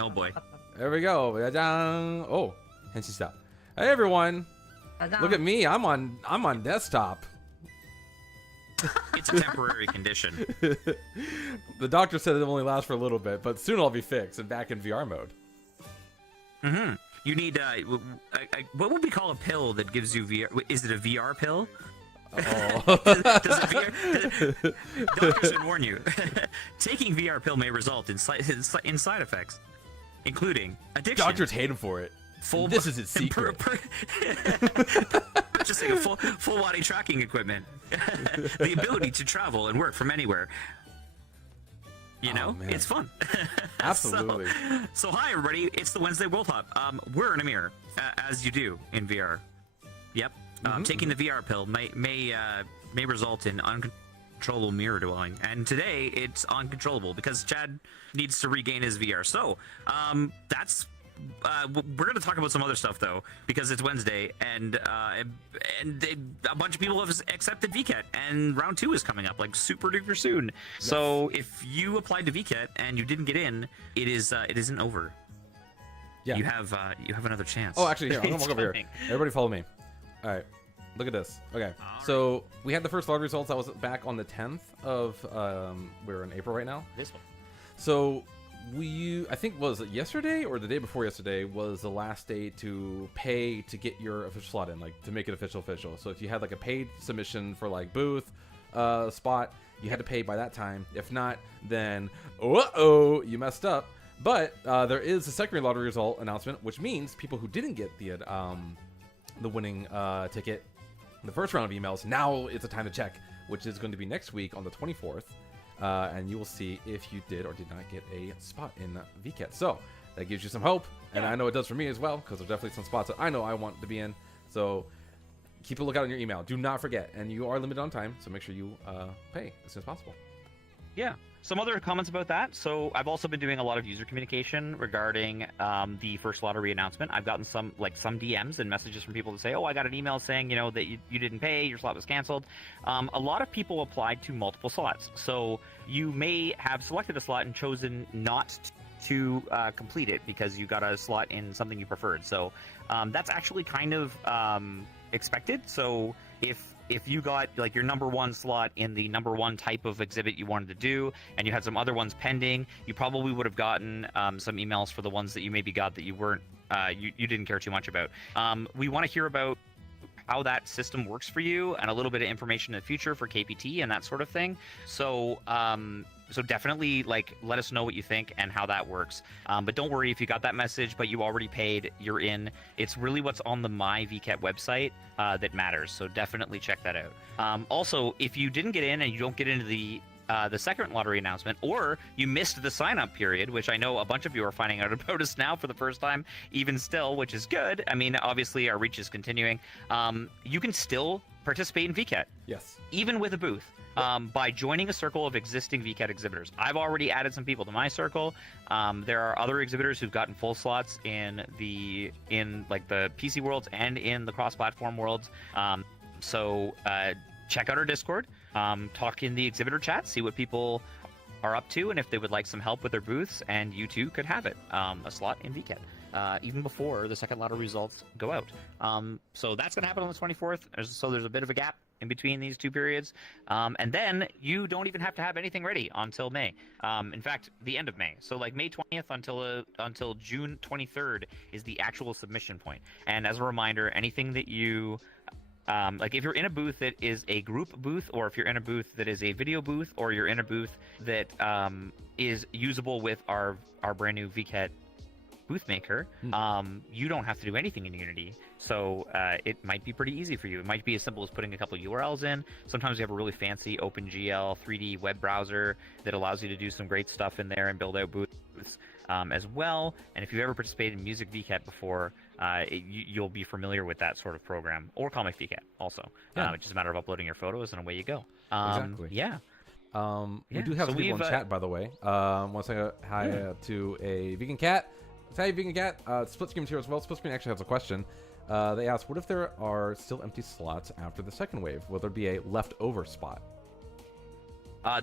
Oh boy. There we go. Oh, hey everyone. Look at me. I'm on desktop. It's a temporary condition. The doctor said it only lasts for a little bit, but soon I'll be fixed and back in VR mode. Mm-hmm. You need what would we call a pill that gives you VR? Is it a VR pill? Oh. Doctors should warn you. Taking VR pill may result in side effects, including addiction. Doctors hate him for it. This is his secret. Purchasing a full body tracking equipment, the ability to travel and work from anywhere. You know, it's fun. Absolutely. So hi everybody, it's the Wednesday World Hop. We're in a mirror, as you do in VR. Yep. Taking the VR pill may result in uncontrollable mirror dwelling, and today it's uncontrollable because Chad needs to regain his VR. So that's. We're going to talk about some other stuff though, because it's Wednesday, and a bunch of people have accepted VKet, and round 2 is coming up like super duper soon. Yes. So if you applied to VKet and you didn't get in, it isn't over. Yeah. You have another chance. Oh, actually, here, I'm gonna walk over here. Everybody, follow me. All right, look at this. Okay, so we had the first lottery results. That was back on the 10th of we're in April right now. This one. So. I think was it yesterday or the day before yesterday was the last day to pay to get your official slot in, like to make it official. So if you had like a paid submission for like booth spot, you had to pay by that time. If not, then you messed up. But there is a secondary lottery result announcement, which means people who didn't get the winning ticket in the first round of emails, now it's a time to check, which is going to be next week on the 24th. And you will see if you did or did not get a spot in VKet. So that gives you some hope, and I know it does for me as well, because there's definitely some spots that I know I want to be in. So keep a lookout on your email. Do not forget, and you are limited on time, so make sure you pay as soon as possible. Yeah. Some other comments about that. So I've also been doing a lot of user communication regarding the first lottery announcement. I've gotten some DMs and messages from people to say, oh, I got an email saying, that you didn't pay, your slot was canceled. A lot of people applied to multiple slots. So you may have selected a slot and chosen not to complete it because you got a slot in something you preferred. So that's actually kind of expected. So if you got like your number 1 slot in the number 1 type of exhibit you wanted to do, and you had some other ones pending, you probably would have gotten some emails for the ones that you maybe got that you weren't you didn't care too much about. We want to hear about how that system works for you and a little bit of information in the future for KPT and that sort of thing. So so definitely let us know what you think and how that works. But don't worry if you got that message but you already paid, you're in. It's really what's on the My VKet website that matters. So definitely check that out. Also, if you didn't get in and you don't get into the second lottery announcement, or you missed the sign-up period, which I know a bunch of you are finding out about us now for the first time, even still, which is good. I mean, obviously our reach is continuing. You can still participate in VKet. Yes. Even with a booth. By joining a circle of existing VKet exhibitors. I've already added some people to my circle. There are other exhibitors who've gotten full slots in the PC worlds and in the cross-platform worlds. So check out our Discord, talk in the exhibitor chat, see what people are up to, and if they would like some help with their booths, and you too could have it, a slot in VKet. Even before the second lottery results go out. So that's going to happen on the 24th. So there's a bit of a gap in between these two periods. And then you don't even have to have anything ready until May. In fact, the end of May. So like May 20th until June 23rd is the actual submission point. And as a reminder, anything that you... like if you're in a booth that is a group booth, or if you're in a booth that is a video booth, or you're in a booth that is usable with our brand new VKet booth maker, you don't have to do anything in Unity. So it might be pretty easy for you. It might be as simple as putting a couple URLs in. Sometimes we have a really fancy OpenGL 3D web browser that allows you to do some great stuff in there and build out booths as well. And if you've ever participated in Music VKet before, you'll be familiar with that sort of program, or Comic VKet also. It's just a matter of uploading your photos and away you go. Exactly. Yeah. We do have some people in chat, by the way. Want to say hi to a vegan cat. Hey, vegan cat. Split Screen's here as well. Split Screen actually has a question. They asked, what if there are still empty slots after the second wave? Will there be a leftover spot?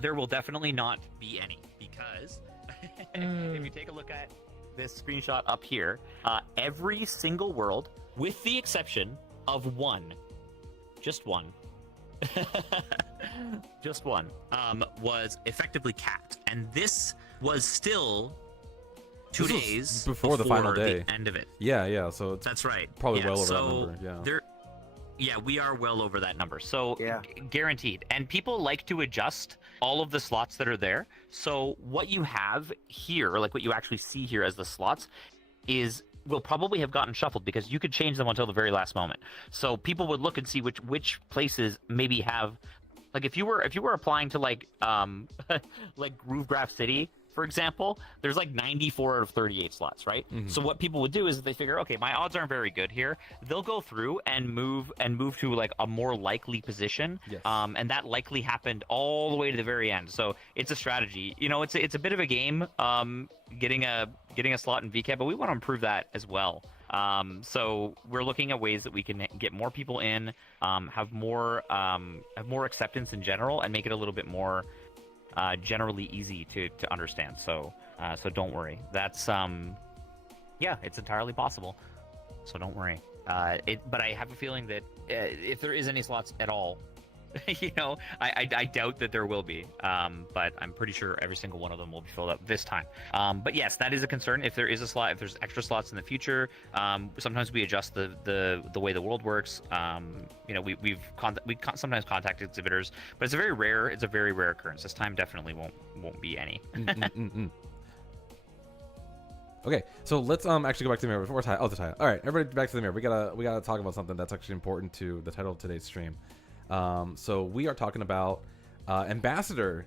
there will definitely not be any, because if you take a look at this screenshot up here, every single world, with the exception of one, just one, just one, was effectively capped, and this was still 2 days before the final day, the end of it. Yeah. So it's That's right. probably Yeah, well over so that number. Yeah, we are well over that number. So Yeah. guaranteed. And people like to adjust all of the slots that are there. So what you have here, like what you actually see here as the slots, will probably have gotten shuffled because you could change them until the very last moment. So people would look and see which places maybe have, like if you were applying to like like Groovegraph City, for example, there's like 94 out of 38 slots, right? Mhm. So what people would do is they figure, okay, my odds aren't very good here. They'll go through and move to like a more likely position. Yes. And that likely happened all the way to the very end. So it's a strategy. You know, it's a bit of a game, getting a slot in VKet, but we want to improve that as well. So we're looking at ways that we can get more people in, have more acceptance in general, and make it a little bit more generally easy to understand. So don't worry. That's yeah, it's entirely possible. So don't worry. But I have a feeling that if there is any slots at all, you know, I doubt that there will be. But I'm pretty sure every single one of them will be filled up this time. But yes, that is a concern. If there is a slot, if there's extra slots in the future, sometimes we adjust the way the world works. You know, we sometimes contact exhibitors, but it's a very rare occurrence. This time definitely won't be any. Okay, so let's actually go back to the mirror before the title. All right, everybody, back to the mirror. We gotta talk about something that's actually important to the title of today's stream. So we are talking about ambassador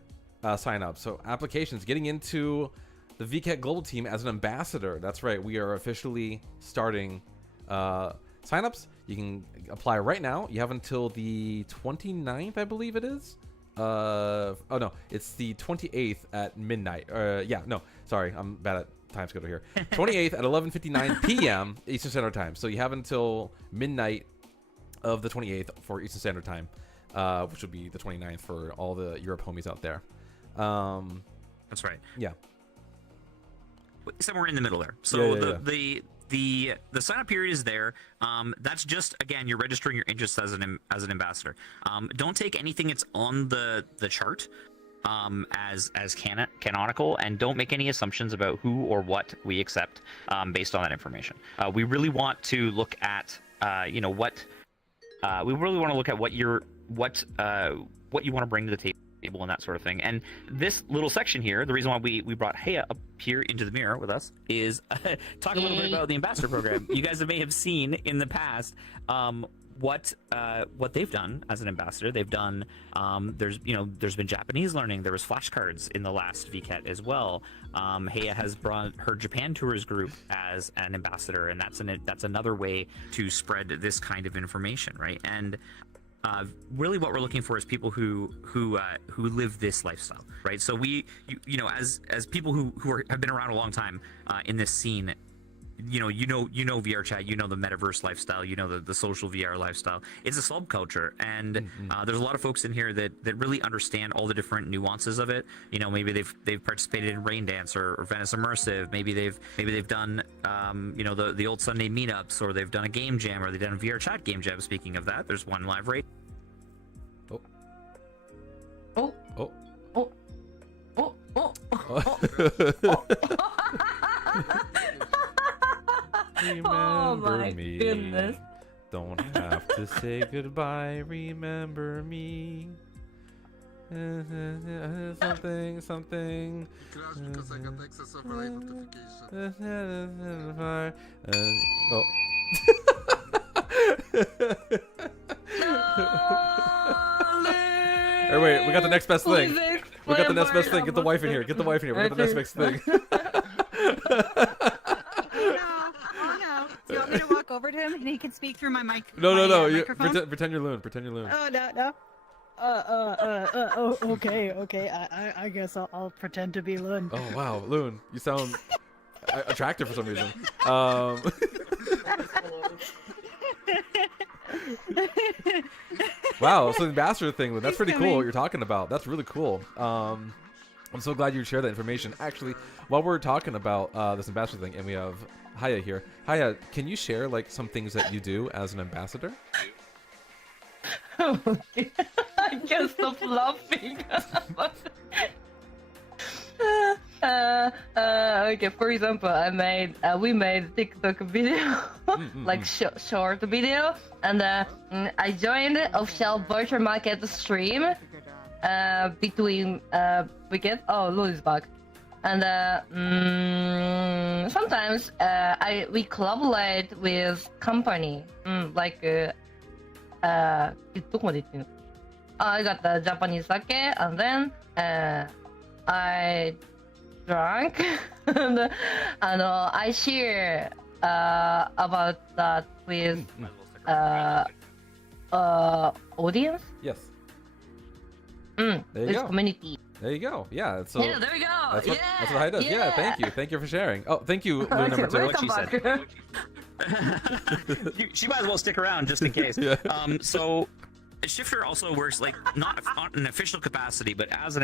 sign up. So applications, getting into the VKet global team as an ambassador. That's right. We are officially starting signups. You can apply right now. You have until the 29th, I believe it is. Oh no, it's the 28th at midnight. Yeah, no, sorry, I'm bad at time schedule here. 28th at 11:59 p.m. Eastern Standard Time. So you have until midnight of the 28th for Eastern Standard Time, which would be the 29th for all the Europe homies out there. That's right. Yeah. Somewhere in the middle there. So Yeah. the sign up period is there. That's just, again, you're registering your interest as an ambassador. Don't take anything that's on the chart as canonical, and don't make any assumptions about who or what we accept based on that information. We really want to look at you know, what we really want to look at what you want to bring to the table and that sort of thing. And this little section here, the reason why we brought Haya up here into the mirror with us is talk a little bit about the ambassador program. You guys may have seen in the past what they've done as an ambassador. They've done there's been Japanese learning. There was flashcards in the last VKet as well. Haya has brought her Japan tours group as an ambassador, and that's another way to spread this kind of information, right? And really what we're looking for is people who live this lifestyle, right? So you know, as people who have been around a long time in this scene, you know VRChat, you know the metaverse lifestyle, you know the social VR lifestyle. It's a subculture, and there's a lot of folks in here that really understand all the different nuances of it. You know, maybe they've participated in Rain Dance or Venice Immersive. Maybe they've done you know, the old Sunday meetups, or they've done a game jam, or they've done a VRChat game jam. Speaking of that, there's one live right. Remember me. Goodness. Don't have to say goodbye. Remember me. Something. Crashed because I got access override notification. Hey, wait, we got the next best thing. We got the next best thing. Get the wife in here. Get the wife in here. We got the next best thing. Oh no. Do you want me to walk over to him and he can speak through my mic? No. Microphone? Pretend you're Loon. Pretend you're Loon. Oh no. Okay. I guess I'll pretend to be Lun. Oh wow, Loon, you sound attractive for some reason. Wow, so the ambassador thing, that's He's pretty cool coming. what you're talking about. That's really cool. I'm so glad you shared that information. Actually, while we're talking about this ambassador thing, and we have Haya here. Haya, can you share like some things that you do as an ambassador? Okay. I can't stop laughing. Okay, for example, we made TikTok video, like short video, and I joined official virtual market stream between VketChan. Oh, Lou is back. And sometimes we collaborate with company, like どこまで言ってんの? I got the Japanese sake, and then I drank, and I share about that with audience. Yes. There you with go. community. There you go. Yeah. So Yeah, there we go. that's what Haya does. Yeah. Thank you. Thank you for sharing. Oh, thank you, Lou number two. What she said. She might as well stick around just in case. Yeah. So Shifter also works like not on an official capacity, but as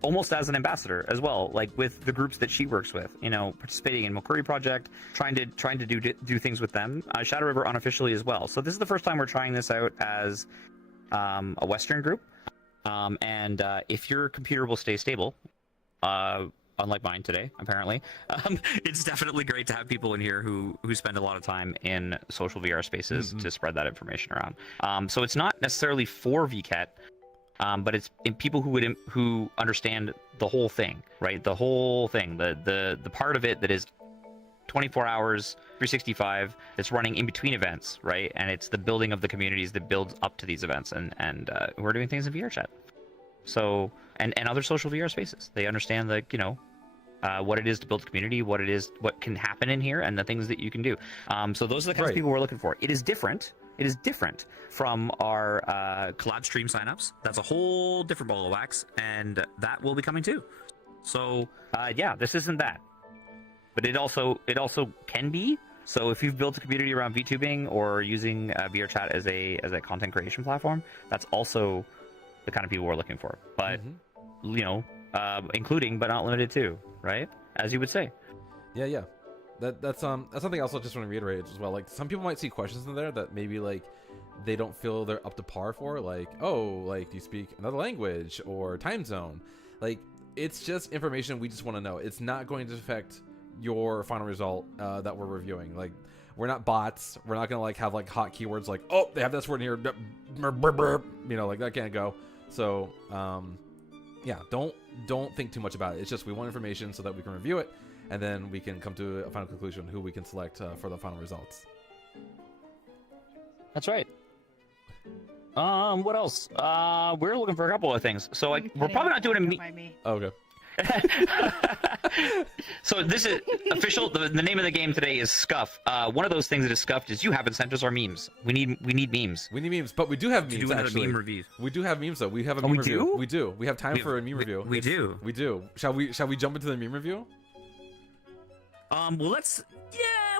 almost as an ambassador as well, like with the groups that she works with. You know, participating in Mokuri project, trying to do things with them. Shadow River unofficially as well. So this is the first time we're trying this out as a Western group. And if your computer will stay stable, unlike mine today, apparently, it's definitely great to have people in here who spend a lot of time in social VR spaces to spread that information around. So it's not necessarily for VKet, but it's in people who understand the whole thing, right? The whole thing, the part of it that is 24 hours, 365, that's running in between events, right? And it's the building of the communities that builds up to these events, and we're doing things in VRChat. So, and other social VR spaces. They understand what it is to build a community, what can happen in here, and the things that you can do. So those are the kinds of people we're looking for. It is different. It is different from our collab stream signups. That's a whole different ball of wax, and that will be coming too. So yeah, this isn't that. But it also can be. So if you've built a community around VTubing or using VRChat as a content creation platform, that's also the kind of people we're looking for. But including but not limited to, right? As you would say. Yeah. That's something else I just want to reiterate as well. Like some people might see questions in there that maybe like they don't feel they're up to par for. Like, oh, like do you speak another language or time zone? Like it's just information we just want to know. It's not going to affect your final result that we're reviewing. Like we're not bots. We're not gonna like have like hot keywords like, oh, they have this word in here, like that can't go. So yeah, don't think too much about it. It's just we want information so that we can review it, and then we can come to a final conclusion who we can select for the final results. That's right. What else? We're looking for a couple of things. So like we're probably not doing a Okay. So this is official. The name of the game today is Scuff. One of those things that is scuffed is you haven't sent us our memes. We need memes. We need memes, but we do have memes. do another actually. meme review. We do have memes though. We have a Oh, meme we review. do? We do. We have time for a meme review. We do. We do. Shall we jump into the meme review? Well,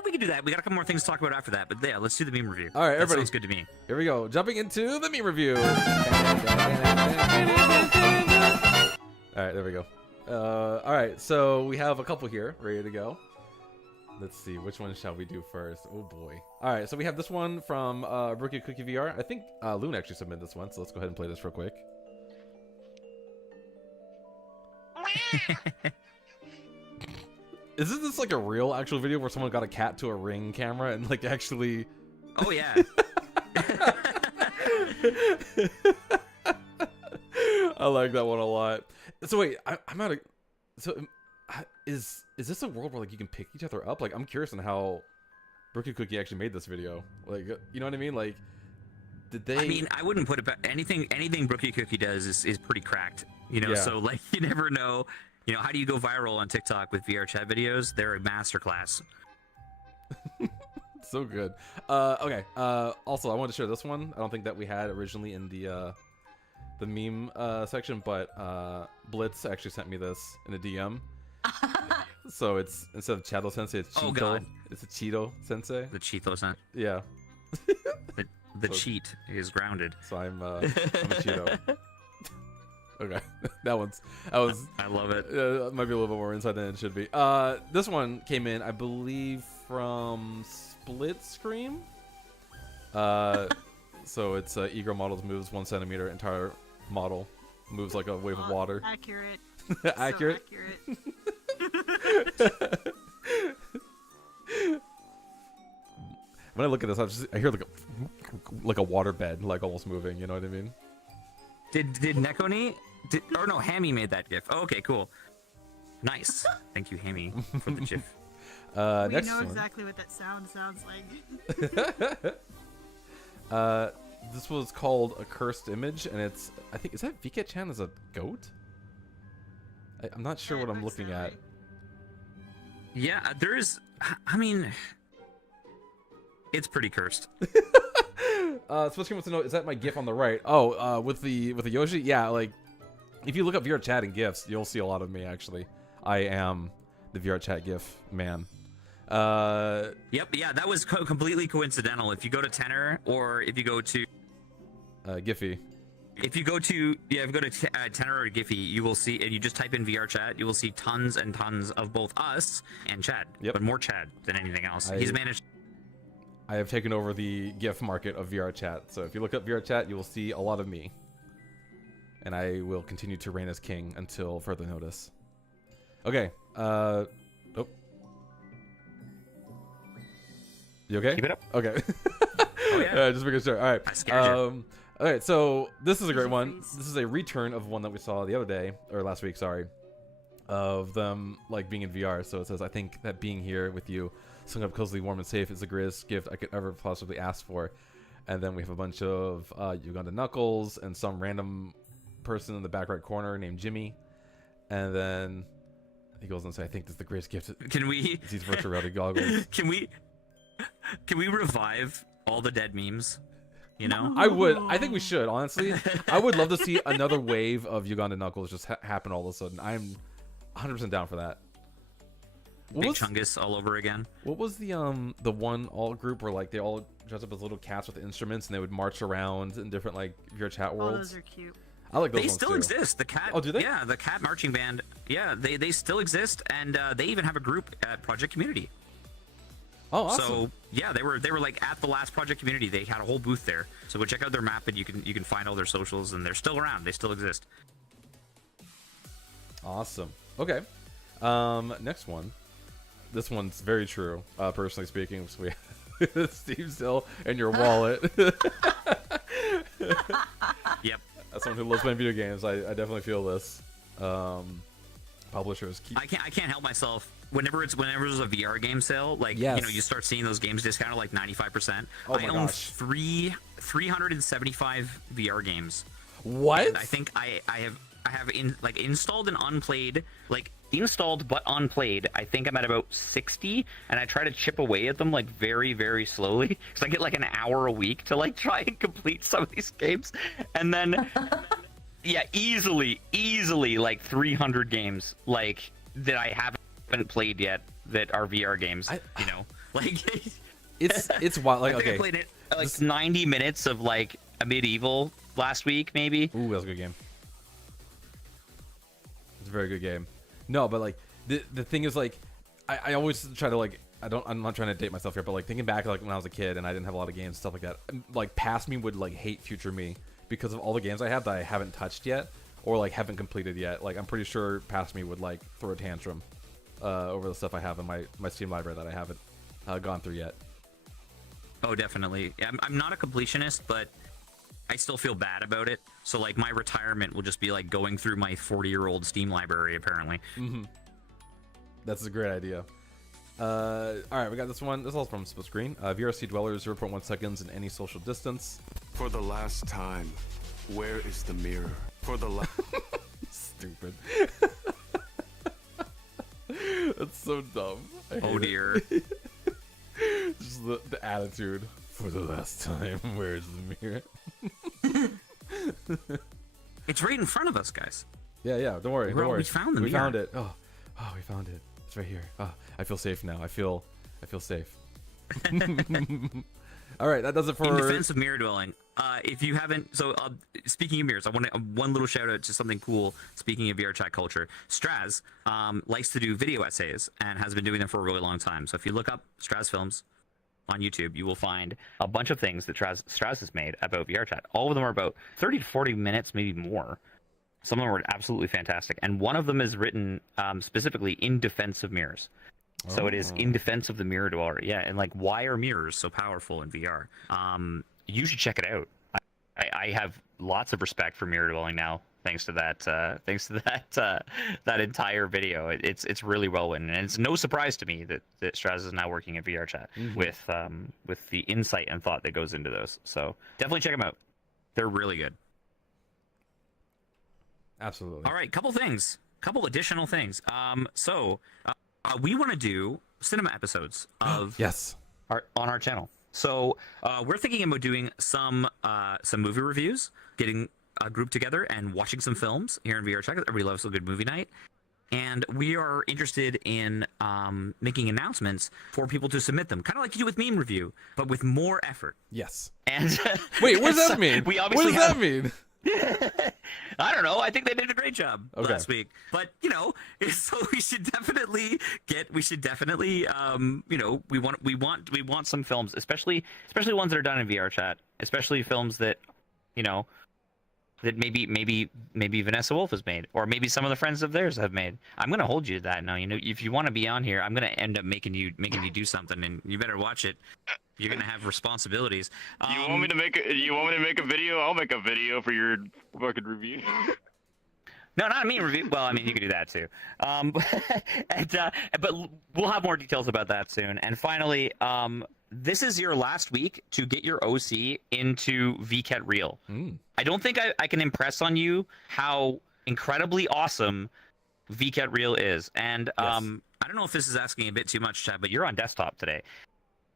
we can do that. We got a couple more things to talk about after that, but yeah, let's do the meme review. All right, that everybody. sounds good to me. Here we go. Jumping into the meme review. All right, there we go. All right, so we have a couple here ready to go. Let's see, which one shall we do first? Oh boy. All right, so we have this one from Brookie Cookie VR. I think Loon actually submitted this one, so let's go ahead and play this real quick. Isn't this like a real actual video where someone got a cat to a Ring camera and like actually? Oh yeah. I like that one a lot. So wait, I'm out of. So is this a world where like you can pick each other up? Like I'm curious on how Brookie Cookie actually made this video. Like you know what I mean? Like did they? I mean, I wouldn't put it back. Anything Brookie Cookie does is pretty cracked. You know, Yeah. so like you never know. You know, how do you go viral on TikTok with VRChat videos? They're a masterclass. So good. Okay. Also, I wanted to share this one. I don't think that we had originally in the meme section, but Blitz actually sent me this in a DM. So it's instead of Chato Sensei, it's Cheeto. Oh, God. It's a Cheeto Sensei. The Cheetos, huh? Yeah. The So- cheat is grounded. So I'm a Cheeto. Okay, that was I love it. might be a little bit more inside than it should be. This one came in, I believe, from Split Scream. So it's Egro models moves 1 centimeter. Entire model moves like a wave of water. Accurate. Accurate. So accurate. When I look at this, I hear like a water bed, like almost moving. You know what I mean? Did Nekoni? Or no, Hammy made that gif. Oh, okay, cool. Nice. Thank you, Hammy, for the gif. We Next know one. exactly what that sounds like. This was called a cursed image, and it's I think is that VketChan as a goat? I'm not sure Yeah, what I'm looks looking that at. way. Yeah, there's. I mean, it's pretty cursed. Switching wants to know, is that my GIF on the right? Oh, with the Yoshi, yeah. Like, if you look up VRChat and GIFs, you'll see a lot of me. Actually, I am the VRChat GIF man. Yep, yeah, that was completely coincidental. If you go to Tenor, or if you go to Giphy. If you go to Tenor or Giphy, you will see, and you just type in VRChat, you will see tons and tons of both us and Chad. Yep. But more Chad than anything else. He's managed. I have taken over the GIF market of VRChat. So if you look up VRChat, you will see a lot of me. And I will continue to reign as king until further notice. Okay. Oh. You okay? Keep it up. Okay. Oh, yeah. Just making sure. All right. I scared you. All right. So this is a great There's a one. freeze. This is a return of one that we saw the other day or last week. Sorry, of them like being in VR. So it says, "I think that being here with you, sung up cozily, warm and safe, is the greatest gift I could ever possibly ask for." And then we have a bunch of Uganda Knuckles and some random person in the back right corner named Jimmy. And then he goes on to say, "I think this is the greatest gift." Can we? It's these virtual reality goggles. Can we revive all the dead memes? You know? I would. I think we should, honestly. I would love to see another wave of Uganda Knuckles just happen all of a sudden. I'm 100% down for that. Big Chungus all over again. What was the one all group where like they all dressed up as little cats with instruments and they would march around in different like VRChat Oh, worlds? those are cute. I like those They ones still too. exist. The cat. Oh, do they? Yeah, the cat marching band. Yeah, they still exist, and they even have a group at Project Community. Oh, awesome. So yeah, they were like at the last Project Community. They had a whole booth there. So go check out their map, and you can find all their socials, and they're still around. They still exist. Awesome. Okay. Next one. This one's very true. Personally speaking, so we have Steve Still and your wallet. Yep. As someone who loves playing video games, I definitely feel this. Publishers keep. I can't help myself. Whenever there's a VR game sale, like Yes. you start seeing those games discounted like 95%. Oh I my own gosh. 375 VR games. What? And I think I have installed and unplayed, like installed but unplayed. I think I'm at about 60, and I try to chip away at them like very, very slowly because I get like an hour a week to like try and complete some of these games, and then yeah, easily like 300 games like that I haven't played yet that are VR games. You know, like It's wild. Like I think okay. I played it like 90 minutes of like a medieval last week maybe. Ooh, that's a good game. It's a very good game. No, but like the thing is like I always try to like I'm not trying to date myself here, but like thinking back like when I was a kid and I didn't have a lot of games and stuff like that, like past me would like hate future me because of all the games I have that I haven't touched yet or like haven't completed yet. Like I'm pretty sure past me would like throw a tantrum over the stuff I have in my Steam library that I haven't gone through yet. Oh, definitely. I'm not a completionist, but I still feel bad about it. So like my retirement will just be like going through my 40-year-old Steam library apparently. That's a great idea. All right, we got this one. This is all from Split Screen. VRC dwellers 0.1 seconds in any social distance. For the last time, where is the mirror? For the last... Stupid. That's so dumb. I hate Oh it. dear. Just the attitude. For the last time, where's the mirror? It's right in front of us, guys. Yeah, don't worry. Bro, Don't worry. we found the We mirror. found it. Oh, we found it. It's right here. Oh, I feel safe now. I feel safe. All right, that does it for. In defense of mirror dwelling, if you haven't, so speaking of mirrors, I want one little shout out to something cool. Speaking of VRChat culture, Straz likes to do video essays and has been doing them for a really long time. So if you look up Straz Films on YouTube, you will find a bunch of things that Straz has made about VRChat. All of them are about 30 to 40 minutes, maybe more. Some of them are absolutely fantastic, and one of them is written specifically in defense of mirrors. So it is in defense of the mirror dweller. Yeah, and like, why are mirrors so powerful in VR? You should check it out. I have lots of respect for mirror dwelling now, thanks to that. That entire video. It's really well written, and it's no surprise to me that Straz is now working at VRChat with the insight and thought that goes into those. So definitely check them out. They're really good. Absolutely. All right, couple additional things. We want to do cinema episodes of yes on our channel. So we're thinking about doing some movie reviews, getting a group together and watching some films here in VRChat. Everybody loves a good movie night. And we are interested in making announcements for people to submit them, kind of like you do with Meme Review, but with more effort. Yes. And wait, what does that mean? We obviously what does that mean? I don't know. I think they did a great job last week, but so we should definitely we want some films, especially ones that are done in VRChat, especially films that that maybe Vanessa Wolf has made, or maybe some of the friends of theirs have made. I'm gonna hold you to that now. If you want to be on here, I'm gonna end up making you do something, and you better watch it. You're gonna have responsibilities. You want me to make a video? I'll make a video for your fucking review. No, not a meme review. Well, I mean, you could do that too. But we'll have more details about that soon. And finally, this is your last week to get your OC into VKet Real. I don't think I can impress on you how incredibly awesome VKet Real is. And I don't know if this is asking a bit too much, Chad, but you're on desktop today.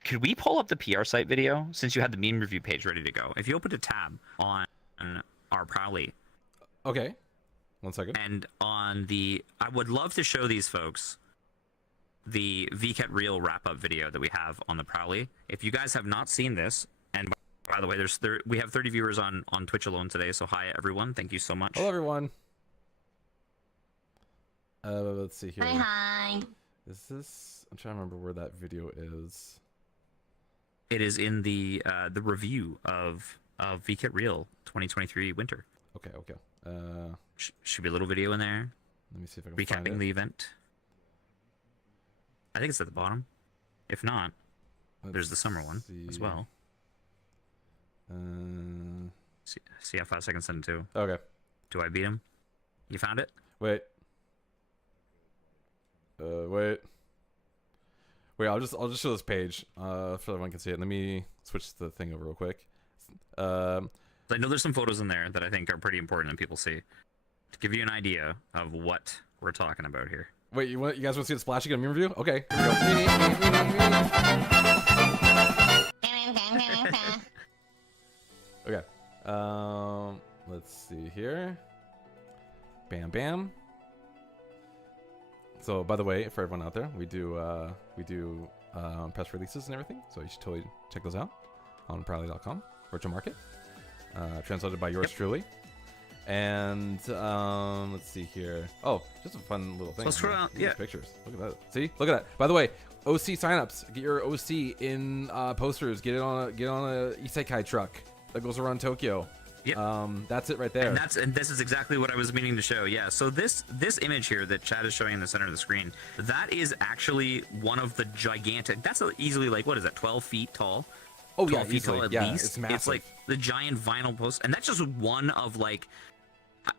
Could we pull up the PR site video since you had the meme review page ready to go? If you open a tab on our Prowly. Okay. 1 second. And on I would love to show these folks the VKet Real wrap-up video that we have on the Prowly. If you guys have not seen this, and by the way, we have 30 viewers on Twitch alone today, so hi everyone, thank you so much. Hello everyone. Let's see here. Hi. Is this? I'm trying to remember where that video is. It is in the review of VKet Real 2023 winter. Okay. Should be a little video in there. Let me see if I can find it. Recapping the event. I think it's at the bottom. If not, there's the summer one as well. See how fast I can send it to. Okay. Do I beat him? You found it? Wait. I'll just show this page so everyone can see it. Let me switch the thing over real quick. I know there's some photos in there that I think are pretty important that people see to give you an idea of what we're talking about here. Wait, you guys want to see the splashing on meme review? Okay, here we go. Okay. Let's see here. Bam. So, by the way, for everyone out there, we do press releases and everything. So you should totally check those out on Prowly.com, virtual market, translated by yours truly. And let's see here. Oh, just a fun little thing. So let's throw out, yeah. Pictures. Look at that. See, look at that. By the way, OC signups. Get your OC in posters. Get on a isekai truck that goes around Tokyo. Yep. That's it right there. And this is exactly what I was meaning to show. Yeah. So this image here that Chad is showing in the center of the screen, that is actually one of the gigantic. That's easily like, what is that? 12 feet tall. Oh yeah, 12 feet tall at least. It's massive. It's like the giant vinyl post, and that's just one of like.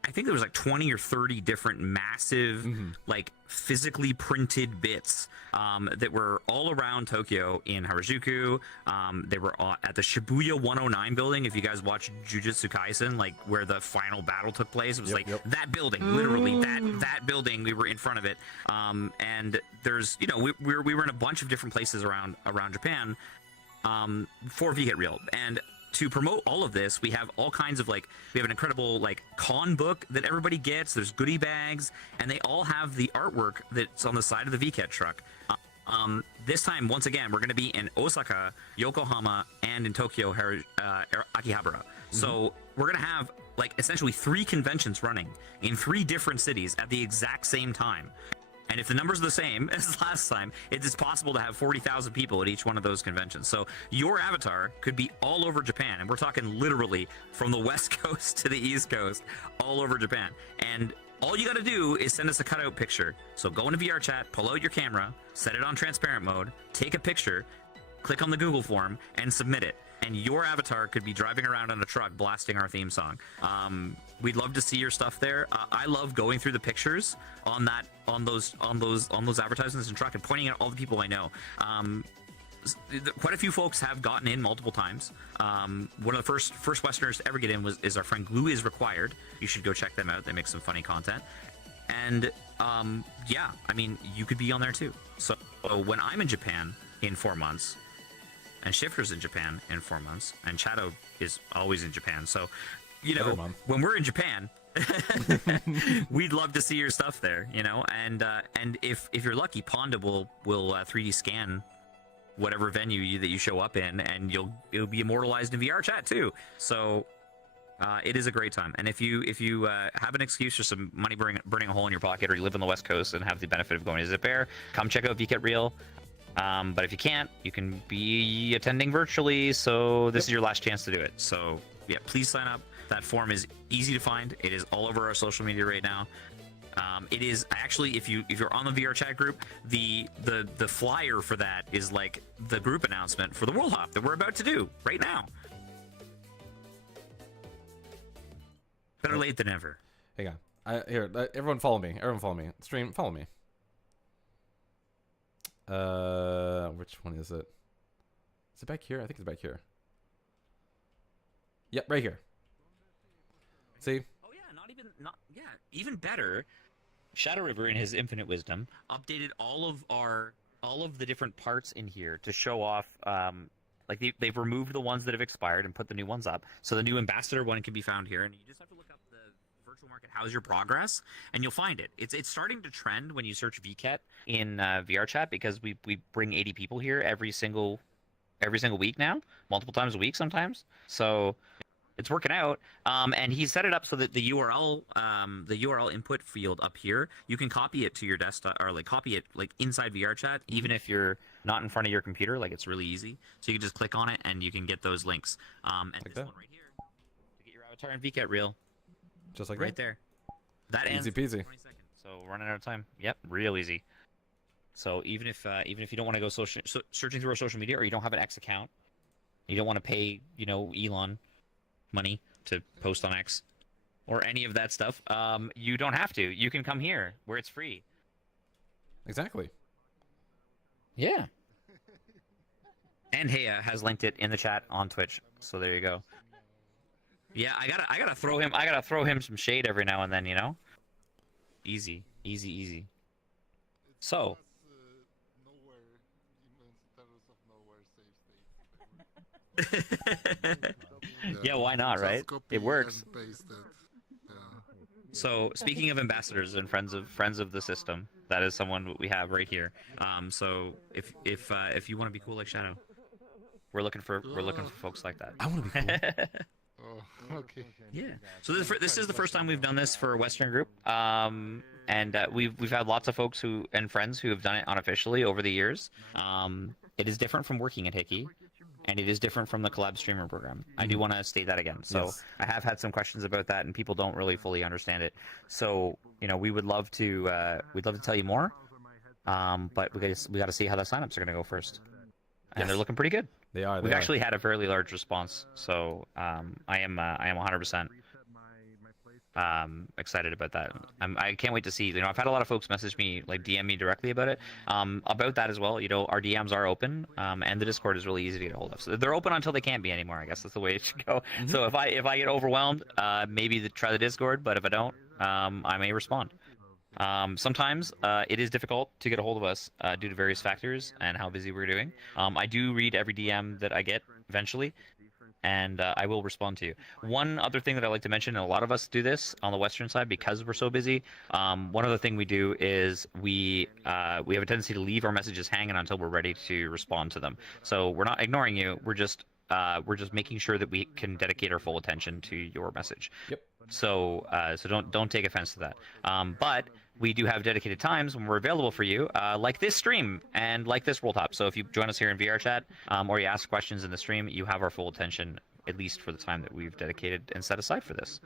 I think there was like 20 or 30 different massive, like physically printed bits that were all around Tokyo in Harajuku. They were at the Shibuya 109 building. If you guys watch Jujutsu Kaisen, like where the final battle took place, it was that building, literally that building. We were in front of it. And there's, we were in a bunch of different places around Japan for VKet Real. And to promote all of this, we have all kinds of we have an incredible con book that everybody gets. There's goodie bags, and they all have the artwork that's on the side of the VKet truck. This time, once again, we're going to be in Osaka, Yokohama, and in Tokyo, Akihabara. So we're going to have like essentially 3 conventions running in 3 different cities at the exact same time. And if the numbers are the same as last time, it is possible to have 40,000 people at each one of those conventions. So your avatar could be all over Japan, and we're talking literally from the West Coast to the East Coast, all over Japan. And all you got to do is send us a cutout picture. So go into VRChat, pull out your camera, set it on transparent mode, take a picture, click on the Google form, and submit it. And your avatar could be driving around on a truck blasting our theme song. We'd love to see your stuff there. I love going through the pictures on those advertisements and truck and pointing out all the people I know. Quite a few folks have gotten in multiple times. One of the first Westerners to ever get in is our friend Glue Is Required. You should go check them out. They make some funny content. And yeah, I mean, you could be on there too. So when I'm in Japan in 4 months, and Shifter's in Japan in 4 months, and Shadow is always in Japan. So, you know, when we're in Japan, we'd love to see your stuff there, you know. And if you're lucky, Ponda will 3D scan whatever venue that you show up in, and it'll be immortalized in VRChat too. So it is a great time. And if you have an excuse for some money burning a hole in your pocket, or you live on the West Coast and have the benefit of going to Zip Air, come check out VketChat Real. But if you can't, you can be attending virtually, so this is your last chance to do it. So yeah, please sign up. That form is easy to find. It is all over our social media right now. It is actually, if you're on the VRChat group, the flyer for that is like the group announcement for the World Hop that we're about to do right now. Better late than never. Hang on. Here, everyone follow me. Everyone follow me. Stream, follow me. Which one is it? Is it back here? I think it's back here. Yep, right here. See? Oh yeah, even better. Shadow River, in his infinite wisdom, updated all of the different parts in here to show off. Like they've removed the ones that have expired and put the new ones up. So the new ambassador one can be found here, and you just have to look up the virtual market. How's your progress? And you'll find it. It's starting to trend when you search VKET in VRChat, because we bring 80 people here every single week now, multiple times a week sometimes. So it's working out. And he set it up so that the URL input field up here, you can copy it to your desktop, or like copy it like inside VRChat, even if you're not in front of your computer. Like, it's really easy. So you can just click on it and you can get those links. And like this one right here, to get your avatar in VKET Real. Just like right that. there. That ends easy peasy. 20 seconds. So running out of time. Yep, real easy. So even if you don't want to go searching through our social media, or you don't have an X account, you don't want to pay, Elon money to post on X or any of that stuff, you don't have to. You can come here where it's free. Exactly. Yeah. And Heya has linked it in the chat on Twitch. So there you go. Yeah, I gotta throw him some shade every now and then, Easy. So yeah, why not, right? It works. So speaking of ambassadors and friends of the system, that is someone we have right here. So if you want to be cool like Shadow, we're looking for folks like that. I want to be cool. Oh, okay. Yeah. So this is the first time we've done this for a Western group. And we've had lots of folks and friends who have done it unofficially over the years. It is different from working at Hickey, and it is different from the collab streamer program. I do want to state that again. So yes. I have had some questions about that, and people don't really fully understand it. So we would love to tell you more, but we got to see how the signups are going to go first, and they're looking pretty good. They are. We've actually had a fairly large response, so I am 100% excited about that. I can't wait to see. I've had a lot of folks message me, like DM me directly about it, about that as well. Our DMs are open, and the Discord is really easy to get a hold of. So they're open until they can't be anymore. I guess that's the way it should go. Mm-hmm. So if I get overwhelmed, maybe try the Discord. But if I don't, I may respond. Sometimes it is difficult to get a hold of us due to various factors and how busy we're doing. I do read every DM that I get eventually, and I will respond to you. One other thing that I like to mention, and a lot of us do this on the Western side because we're so busy. One other thing we do is we have a tendency to leave our messages hanging until we're ready to respond to them. So we're not ignoring you. We're just making sure that we can dedicate our full attention to your message. Yep. So don't take offense to that. But we do have dedicated times when we're available for you, like this stream and like this World Hop. So if you join us here in VRChat, or you ask questions in the stream, you have our full attention, at least for the time that we've dedicated and set aside for this.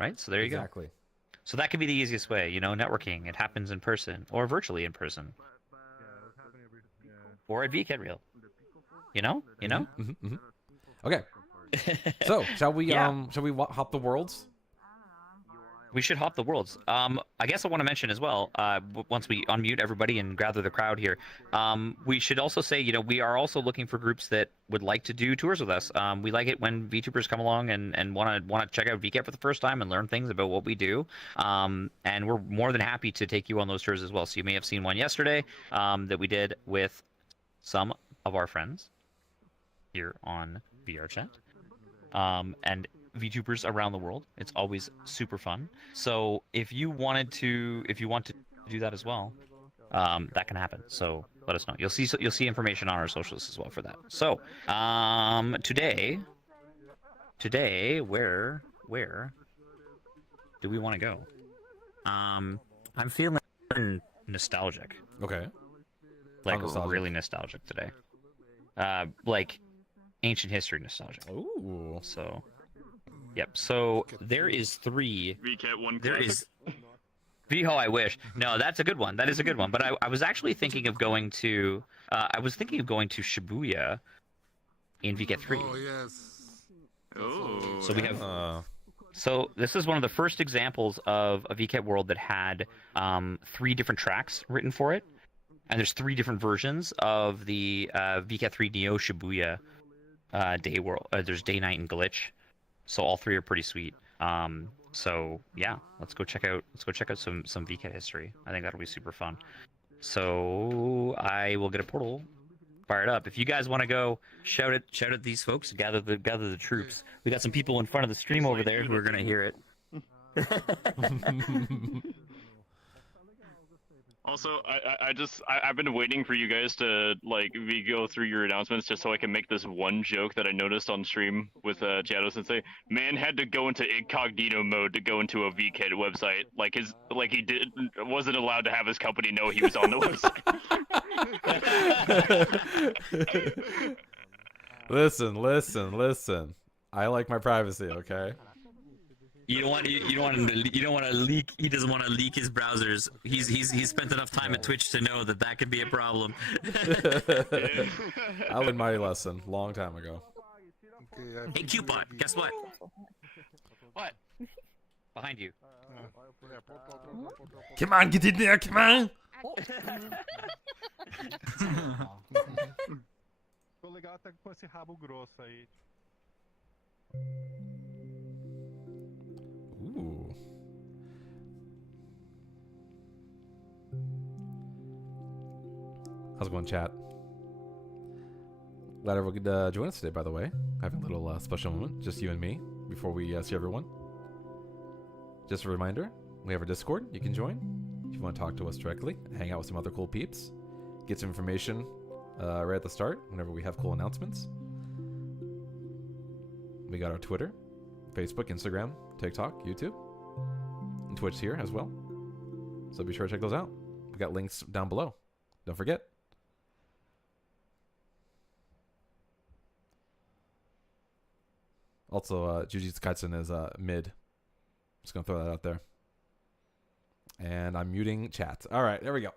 Right? So there you go. Exactly. So that could be the easiest way, networking. It happens in person or virtually in person. Or at VketReal. You know? Mm-hmm. Okay. So, shall we hop the worlds? We should hop the worlds. I guess I want to mention as well, once we unmute everybody and gather the crowd here, we should also say, we are also looking for groups that would like to do tours with us. We like it when VTubers come along and want to check out VKet for the first time and learn things about what we do. And we're more than happy to take you on those tours as well. So you may have seen one yesterday that we did with some of our friends here on VRChat. And VTubers around the world. It's always super fun. So if you want to do that as well, that can happen. So let us know. You'll see information on our socials as well for that. So today, where do we want to go? I'm feeling nostalgic. Okay. Like really nostalgic today. Like ancient history nostalgic. Ooh. So. Yep. So there is 3. VKet one. There is. Oh, I wish. No, that's a good one. That is a good one. But I was actually thinking of going to. Shibuya in VketChat 3. Oh yes. Oh. So we have. So this is one of the first examples of a VKet world that had 3 different tracks written for it, and there's 3 different versions of the VketChat 3 Neo Shibuya day world. There's day, night, and glitch. So all 3 are pretty sweet. So yeah, let's go check out some VKet history. I think that'll be super fun. So I will get a portal fired up. If you guys want to go shout at these folks, gather the troops. We got some people in front of the stream over there who are gonna hear it. Also, I've been waiting for you guys to go through your announcements just so I can make this one joke that I noticed on stream with Shadow Sensei. Man had to go into incognito mode to go into a VKet website. Wasn't allowed to have his company know he was on the website. Listen. I like my privacy, okay? You don't want to leak. He doesn't want to leak his browsers. He's spent enough time at Twitch to know that could be a problem. I learned my lesson long time ago. Hey, Cupid, guess what? What? Behind you. Come on, get in there, come on! Ficou legal até com esse rabo grosso aí. Ooh. How's it going, chat? Glad everyone could join us today, by the way. Having a little special moment, just you and me, before we see everyone. Just a reminder, we have our Discord you can join if you want to talk to us directly, hang out with some other cool peeps, get some information right at the start whenever we have cool announcements. We got our Twitter, Facebook, Instagram, TikTok, YouTube, and Twitch here as well. So be sure to check those out. We got links down below. Don't forget. Also, Jujutsu Kaisen is mid. Just gonna throw that out there. And I'm muting chat. All right, there we go.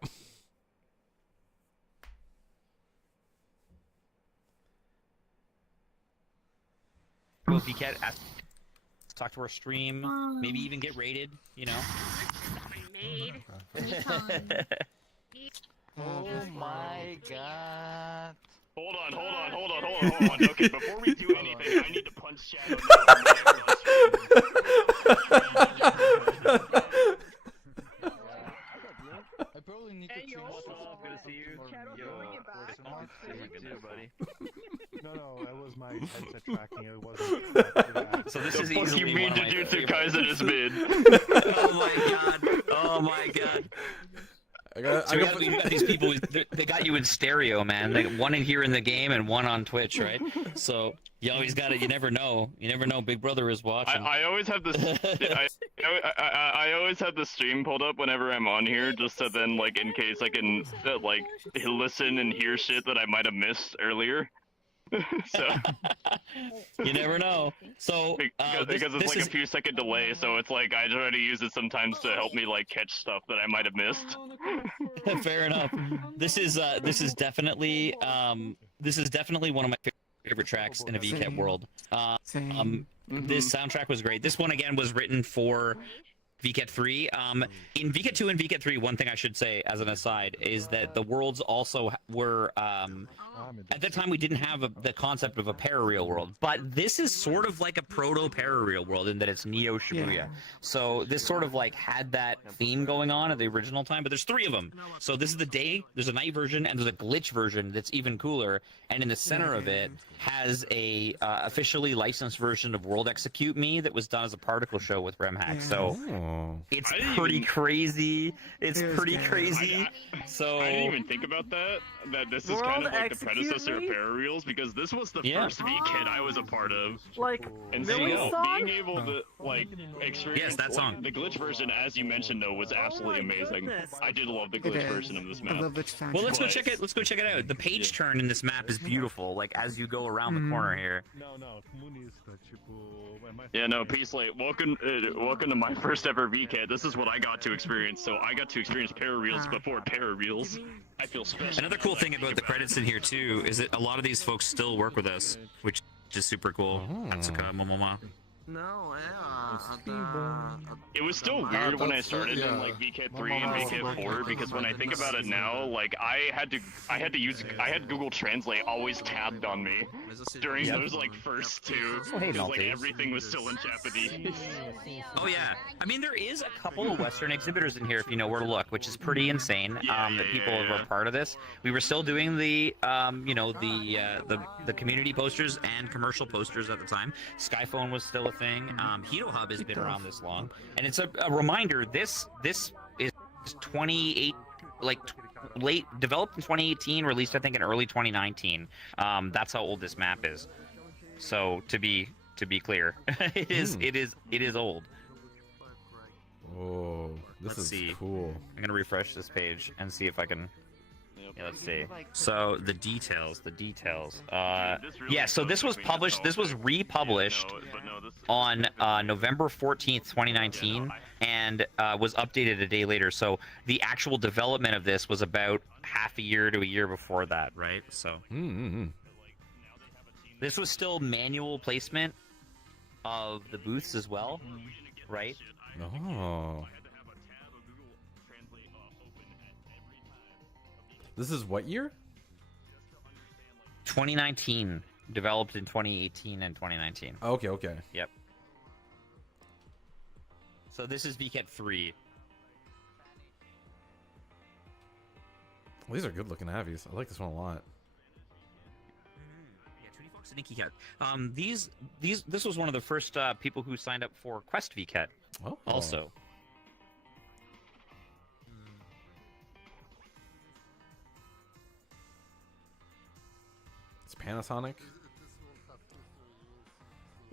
Well, VKet, talk to our stream, maybe even get rated, Oh my god. Hold on. Okay, before we do anything, I need to punch Shadow. I probably need to change Good to see you. Yo, No, that was my headset tracking. thinking it wasn't. So this The is fuck easily you mean one of my Jujutsu favorite- Kaisen is mid? Oh my god. Oh my god. So we got these people. They got you in stereo, man. They, one in here in the game and one on Twitch, right? So you always got it. You never know. You never know. Big Brother is watching. I always have this. I always have the stream pulled up whenever I'm on here, just so then, like, in case I can like listen and hear shit that I might have missed earlier. So You never know. So because it's like a few second delay, so it's like I try to use it sometimes to help me like catch stuff that I might have missed. Fair enough. This is definitely one of my favorite tracks in a VKet world. This soundtrack was great. This one again was written for VKet 3. In VKet 2 and VKet 3, one thing I should say as an aside is that the worlds also were at that time we didn't have the concept of a parareal world, but this is sort of like a proto parareal world in that it's Neo Shibuya. Yeah. So this sort of like had that theme going on at the original time, but there's 3 of them. So this is the day, there's a night version, and there's a glitch version that's even cooler. And in the center of it has a officially licensed version of World Execute Me that was done as a particle show with RemHack. So it's pretty crazy. It's pretty crazy. So I didn't even think about that. That this is kind of like the predecessor of Parareals, because this was the first VKit I was a part of. Like, and so being able to like experience that song. The glitch version, as you mentioned, though, was absolutely amazing. I did love the glitch version of this map. Well, let's go check it. Let's go check it out. The page turn in this map is beautiful. Like as you go around the corner here. Yeah, no, peace late. Welcome to my first ever VKit. This is what I got to experience. So I got to experience Parareals before Parareals. I feel special. Another cool thing about the credits in here too is that a lot of these folks still work with us, which is super cool. Atsuka, Momoma. No, It was still weird when I started in like VKet 3 and VKet 4, because when I think about it now, like I had Google Translate always tabbed on me during those like first 2, because like everything was still in Japanese. Oh yeah, I mean there is a couple of Western exhibitors in here if you know where to look, which is pretty insane. That people were part of this. We were still doing the the community posters and commercial posters at the time. Skyphone was still a thing. Hito Hub has been around this long, and it's a reminder. This is 28, late developed in 2018, released I think in early 2019. That's how old this map is. So to be clear, it is old. Oh, this is cool. I'm gonna refresh this page and see if I can. Yeah, let's see. So the details. Yeah, so this was published. This was republished on November 14th, 2019, and was updated a day later. So the actual development of this was about half a year to a year before that, right? So this was still manual placement of the booths as well, right? Oh. This is what year? 2019. Developed in 2018 and 2019. Okay. Yep. So this is VKet 3. Well, these are good looking Avies. I like this one a lot. Yeah, Toonie Fox and Inky Cat. This was one of the first people who signed up for Quest VKet. Oh. Also. Panasonic.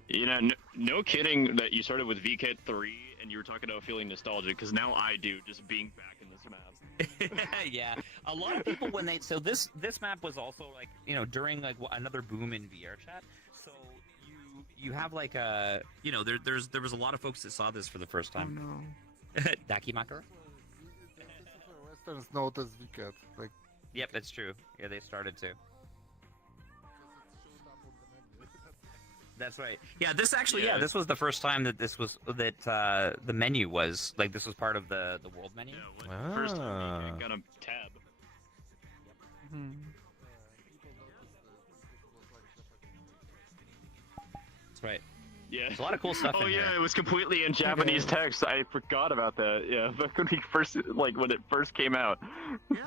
You know, no kidding that you started with VKet 3 and you were talking about feeling nostalgic, because now I do, just being back in this map. Yeah, a lot of people when they this map was also like, you know, during like another boom in VRChat. So you have like a, you know, there was a lot of folks that saw this for the first time. Oh no. Dakimaker. Westerns notice VKet. Like. Yep, that's true. Yeah, they started to. That's right. Yeah, this actually, this was the first time that the menu was like, this was part of the world menu. Yeah, first time you got a tab. That's right. Yeah. There's a lot of cool stuff. Oh in yeah, here. it was completely in Japanese text. I forgot about that. Yeah, back when when it first came out. Yeah.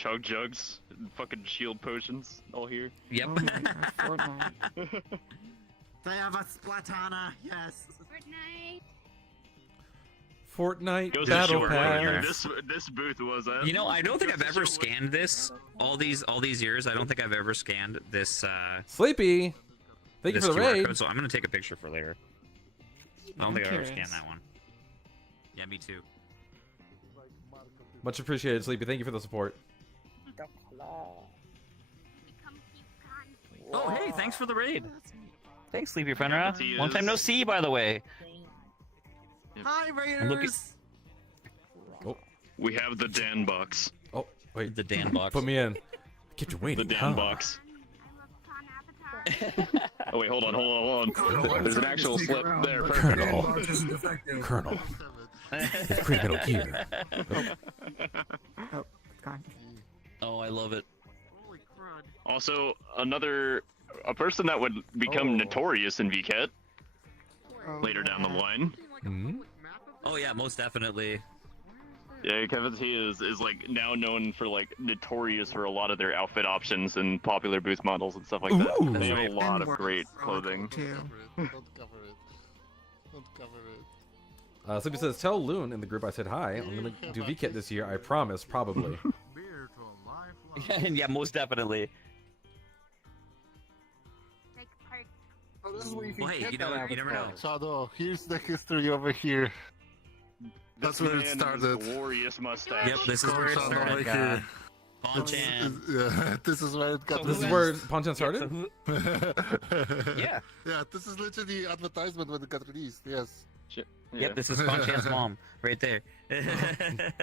chug jugs, fucking shield potions, all here. Yep. Oh my god, Fortnite. They have a Splatana, yes. Fortnite Goes to Battle show what year Pass. this booth was at. You know, I don't think I've ever scanned this. All these years, I don't think I've ever scanned this. Sleepy, thank you This for the QR raid. code, so I'm gonna take a picture for later. I don't think I've ever curious. scanned that one. Yeah, me too. Much appreciated, Sleepy. Thank you for the support. Oh, hey, thanks for the raid. Thanks, Sleepy Friendra. He Long time no is- see, by the way. Hi, I'm looking- Raiders! We have the Dan box. Oh, wait. The Dan box. Put me in. Kept you The waiting. Dan huh? box. Oh wait, hold on. There's an actual slip there. Colonel. Colonel. It's pretty Metal Gear. Oh, God. Oh, I love it. Holy crud. Also, a person that would become notorious in VKet later down the line. Mhm. Oh yeah, most definitely. Yeah, Kevin T is like now known for like notorious for a lot of their outfit options and popular booth models and stuff like that. Ooh. They have a lot And of we're great frog, clothing. Too. Don't cover it. Don't cover it. Sleepy says, tell Loon in the group I said hi. I'm gonna do VKit this year. I promise, probably. Yeah, most definitely. Oh, this is where you Well, hey, get you that know, you never know. avatar. Shadow, here's the history over here. That's This where it man started. with his glorious mustache. Yep, this is where it Shadow started. right here. Bon-chan. Yeah, this is where it got. This is where Ponchan started? Yeah. Yeah, this is literally the advertisement when it got released. Yes. Yeah. Yep, this is Bon-chan's mom, right there.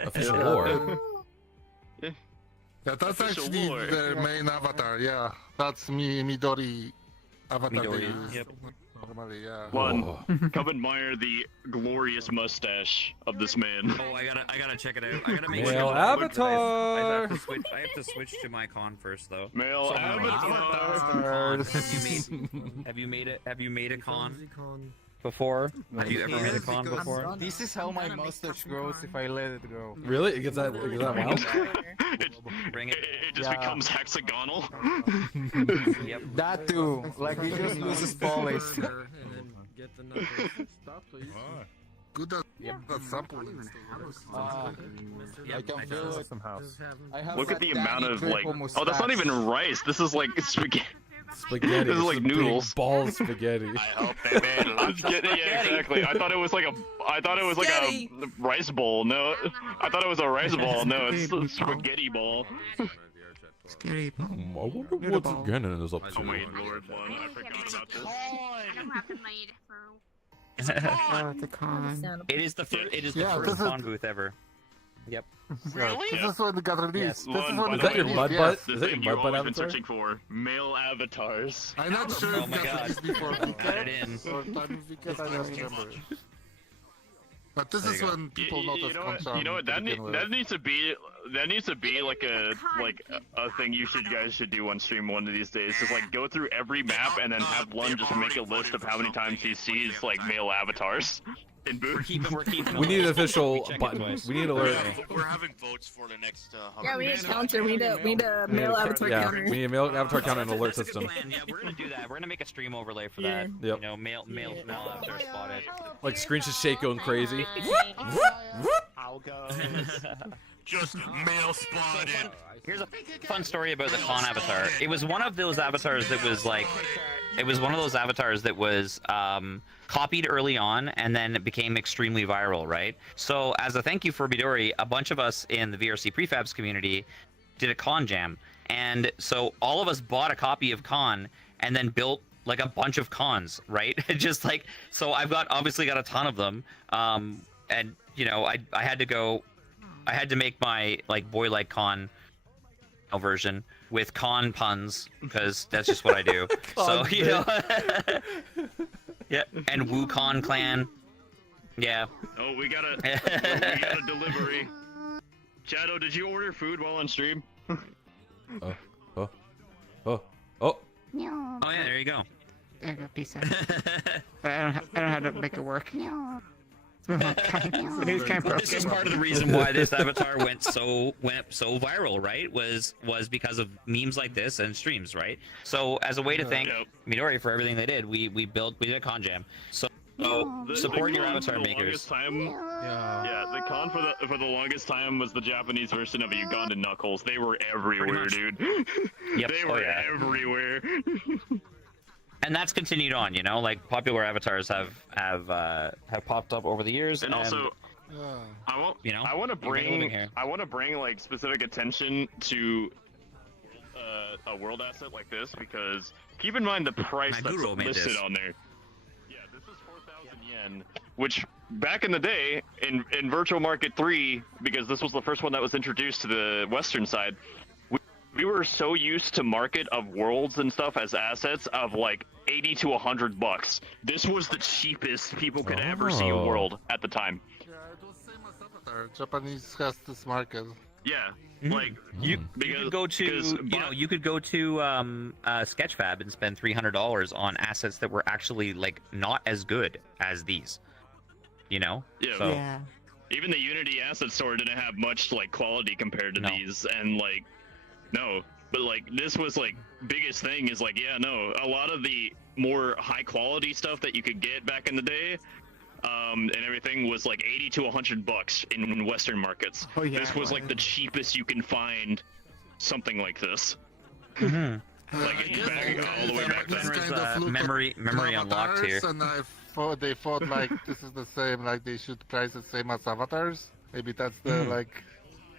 Official Yeah. lore. Yeah, that's Official actually lore. their main avatar. Yeah, that's Midori avatar. they Midori, use yep. Normally, yeah. One, Oh. come admire the glorious mustache of this man. Oh, I gotta check it out. I gotta make Male sure. avatar. I have to switch to my con first, though. Male So, avatar. Have you made a con Before? Have you ever made a con Because before? This is how my mustache grows if I let it go. Really? It gets that wild? Bring it. It just becomes hexagonal. Yep. That too. Like he just uses polish. Good at sampling. Yeah, I can I feel know. it. I have Look at that the amount Danny of like. Trejo Oh, that's not mustache. even rice. This is like spaghetti. Spaghetti. This is It's like a big noodles. ball spaghetti. hope they made lots of Yeah, exactly. I thought it was like a rice bowl. No, I thought it was a rice ball. No, it's a spaghetti ball. Scary. I wonder what Ganon is up Oh to. my lord, one. I forgot about this. Oh, it's a con. It is the first. It is the Yeah, first this is- con booth ever. Yep. Really? This is when it got released. This One, is by when the it Is that got your released, mud yes. butt? The Is that thing your you've mud butt always been avatar? searching for: male avatars. I'm not sure Oh if my it got God. released before Add it VKet in. or time VKet, I don't remember. But this There is you go. when people notice You know what? Conchan You know what? to begin with. Needs to be like a thing you guys should do on stream one of these days. Just like go through every map and then have Lund just make a list of how many times he sees like male avatars in We're booth. keeping. We need an official We check it button. twice. We need alert. We're having votes for the next. Yeah, we need a counter. We need a male avatar Yeah, counter. we need a male avatar count and alert That's a good system. plan. Yeah, We're gonna do that. We're gonna make a stream overlay for Yeah. that. Yep. You know, male avatar spotted. Like screen should shake going crazy. How goes? Just male spotted. Here's a fun story about the con avatar. It was one of those avatars that was like, it was one of those avatars that was copied early on and then it became extremely viral, right? So as a thank you for Midori, a bunch of us in the VRC prefabs community did a con jam. And so all of us bought a copy of con and then built like a bunch of cons, right? Just like, so I've obviously got a ton of them. And you know, I had to make my like boy like con version with con puns because that's just what I do. So you know, yeah, and Wukong clan, yeah. Oh, we got a delivery. Shadow, did you order food while on stream? Oh. Oh yeah, there you go. There you go, peace out. But I don't have to make it work. This is part of the reason why this avatar went so viral, right? Was because of memes like this and streams, right? So as a way to thank Midori for everything they did, we did a con jam. So support your avatar makers. The con for the longest time was the Japanese version of a Ugandan Knuckles. They were everywhere, dude. Yep. They were everywhere. And that's continued on, you know, like popular avatars have popped up over the years. And also, I want to bring like specific attention to a world asset like this, because keep in mind the price that's listed on there. Yeah, this is 4,000 yen, which back in the day in Virtual Market 3, because this was the first one that was introduced to the Western side, we were so used to market of worlds and stuff as assets of like 80 to 100 bucks. This was the cheapest people could ever see a world at the time. Yeah, it was same as Avatar. Japanese has this market. Yeah, like you could go to you could go to Sketchfab and spend $300 on assets that were actually like not as good as these. You know? Yeah. So, Yeah. Even the Unity asset store didn't have much like quality compared to these, and like. No, but like this was like biggest thing is like a lot of the more high quality stuff that you could get back in the day, and everything was like 80 to 100 bucks in Western markets. Oh, yeah, this was like the cheapest you can find something like this. Mhm. Like all the way back then. Memory unlocked here. And they thought like this is the same, like they should price it same as avatars. Maybe that's the like.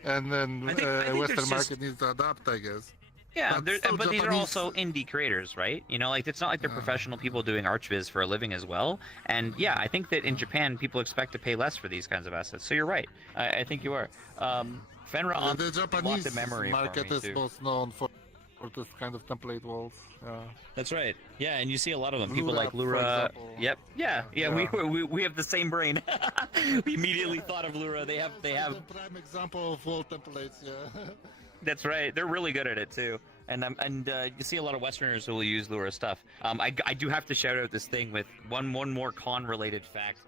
And then I think Western market needs to adapt, I guess. Yeah, But but these are Japanese- also indie creators, right? You know, like it's not like they're professional people doing archviz for a living as well. And yeah, I think that in Japan people expect to pay less for these kinds of assets. So you're right. I think you are. Fenra on the Japanese the memory market for me is too. most known for this kind of template walls. That's right. Yeah, and you see a lot of them. People Lura, like for Lura. example. Yep. Yeah. We have the same brain. We immediately thought of Lura. They have. The prime example of wall templates. Yeah. That's right. They're really good at it too. And you see a lot of Westerners who will use Lura stuff. I do have to shout out this thing with one more con related fact.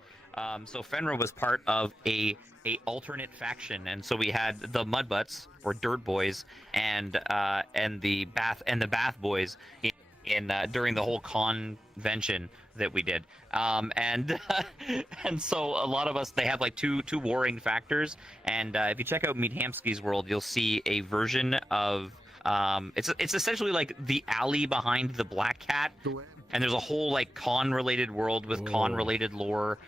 So Fenra was part of a alternate faction, and so we had the Mudbutts or Dirt Boys and the Bath Boys in during the whole convention that we did. And so a lot of us, they have like two warring factors. And if you check out Meet Hamsky's world, you'll see a version of it's essentially like the alley behind the Black Cat, and there's a whole like con related world with con related lore.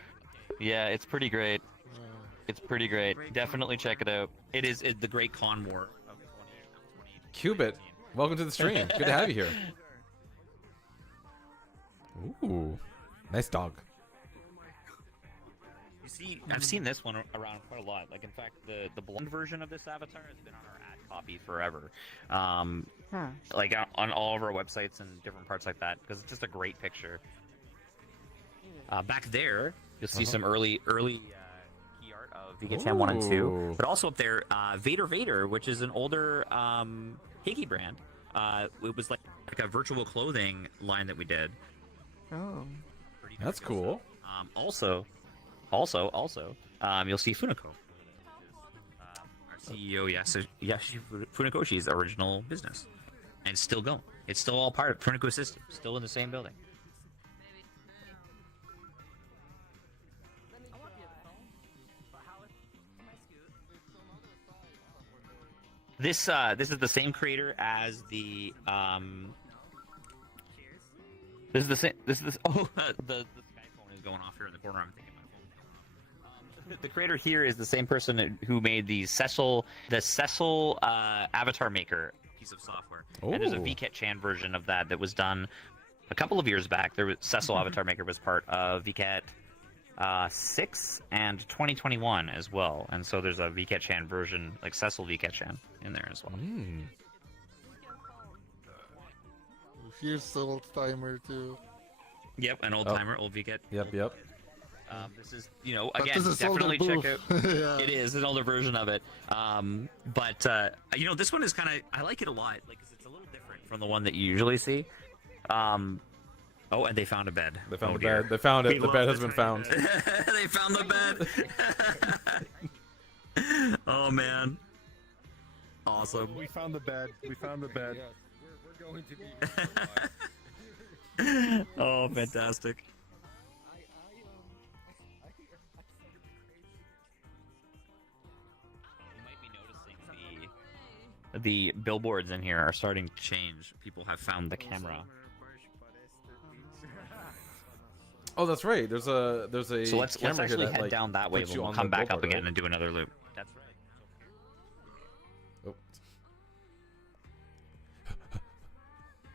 Yeah, it's pretty great. It's pretty great. Definitely check it out. It is the Great Con War of 20. Cubit, welcome to the stream. Good to have you here. Ooh, nice dog. You see, I've seen this one around quite a lot. Like, in fact, the blonde version of this avatar has been on our ad copy forever. Like on all of our websites and different parts like that, because it's just a great picture. Back there, you'll see some early key art of VketChan 1 and 2. But also up there, Vader, which is an older Higgy brand. It was like a virtual clothing line that we did. Oh. That's cool. Also, you'll see Funako. Our CEO, Yashi Funakoshi's original business. And still going. It's still all part of Funako system. Still in the same building. This is the same creator as the This is the same. This is the the sky phone is going off here in the corner. I'm thinking my phone's going off. The creator here is the same person who made the Cecil Avatar Maker piece of software. And there's a VketChan version of that was done a couple of years back. There was Cecil Avatar Maker was part of VKet 6 and 2021 as well. And so there's a VketChan version, like Cecil VketChan, in there as well. Here's the old timer too. Yep, an old timer, old VKet. Yep. This is, again, definitely check out. Yeah. It is an older version of it. But this one is kind of, I like it a lot. Like, 'cause it's a little different from the one that you usually see. Oh, and they found a bed. They found Oh, the dear. bed. They found it. We The love bed the has been tiny found. bed. They found the bed. Oh man. Awesome. We found the bed. We found the bed. Yes, we're going to be here for a while. Oh, fantastic. You might be noticing the billboards in here are starting to change. People have found the camera. Oh, that's right. There's a So let's camera here actually that, head like, down that way, puts but you we'll on come the back up billboard, again right? and do another loop. That's right. Oh.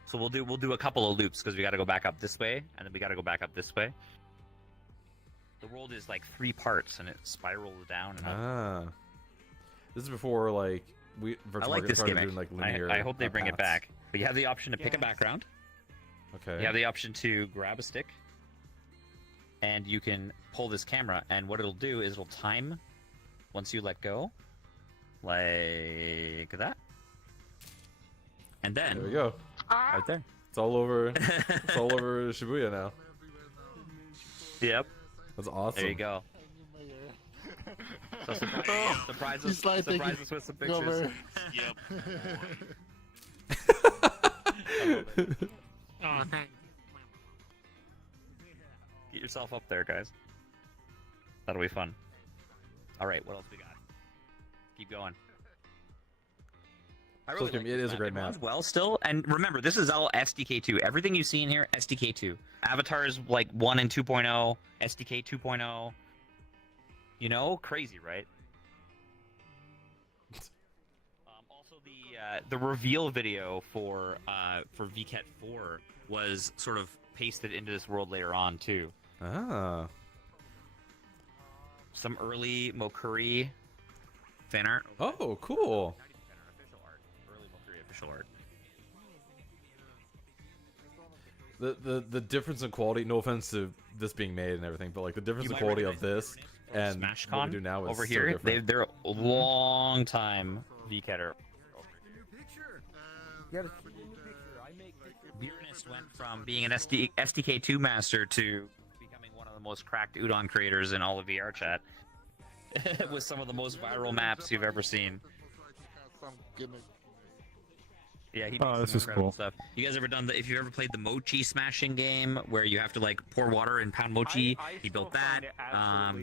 So we'll do a couple of loops because we got to go back up this way, and then we got to go back up this way. The world is like 3 parts, and it spirals down. And up. Ah. This is before like I Virtual like Market this started gimmick. doing like linear. I hope they bring it paths. back. But you have the option to pick a background. Okay. You have the option to grab a stick, and you can pull this camera. And what it'll do is it'll time once you let go, like that. And then There we go. right there. It's all over. It's all over Shibuya now. Yep. That's awesome. There you go. So surprise He's like us with some pictures. Over. Yep. Oh, thanks. Get yourself up there, guys. That'll be fun. All right, what else we got? Keep going. I So it is a great It map. runs well still, and remember, this is all SDK2. Everything you see in here, SDK2. Avatars like 1 and 2.0, SDK 2.0. You know, crazy, right? Also, the reveal video for VKET 4 was sort of pasted into this world later on too. Ah. Some early Mokuri fan art. Oh, cool. Official art. Early Mokuri official art. The difference in quality. No offense to this being made and everything, but like the difference You in might quality of recognize this and SmashCon what we do now is over so here. different. They're a long time VKetter. Beernest went from being an SDK2 master to becoming one of the most cracked Udon creators in all of VRChat. With some of the most viral maps you've ever seen. Some gimmick. Yeah, he Oh, makes this some is incredible cool. stuff. You guys ever done if you've ever played the mochi smashing game where you have to like pour water and pound mochi? He built that.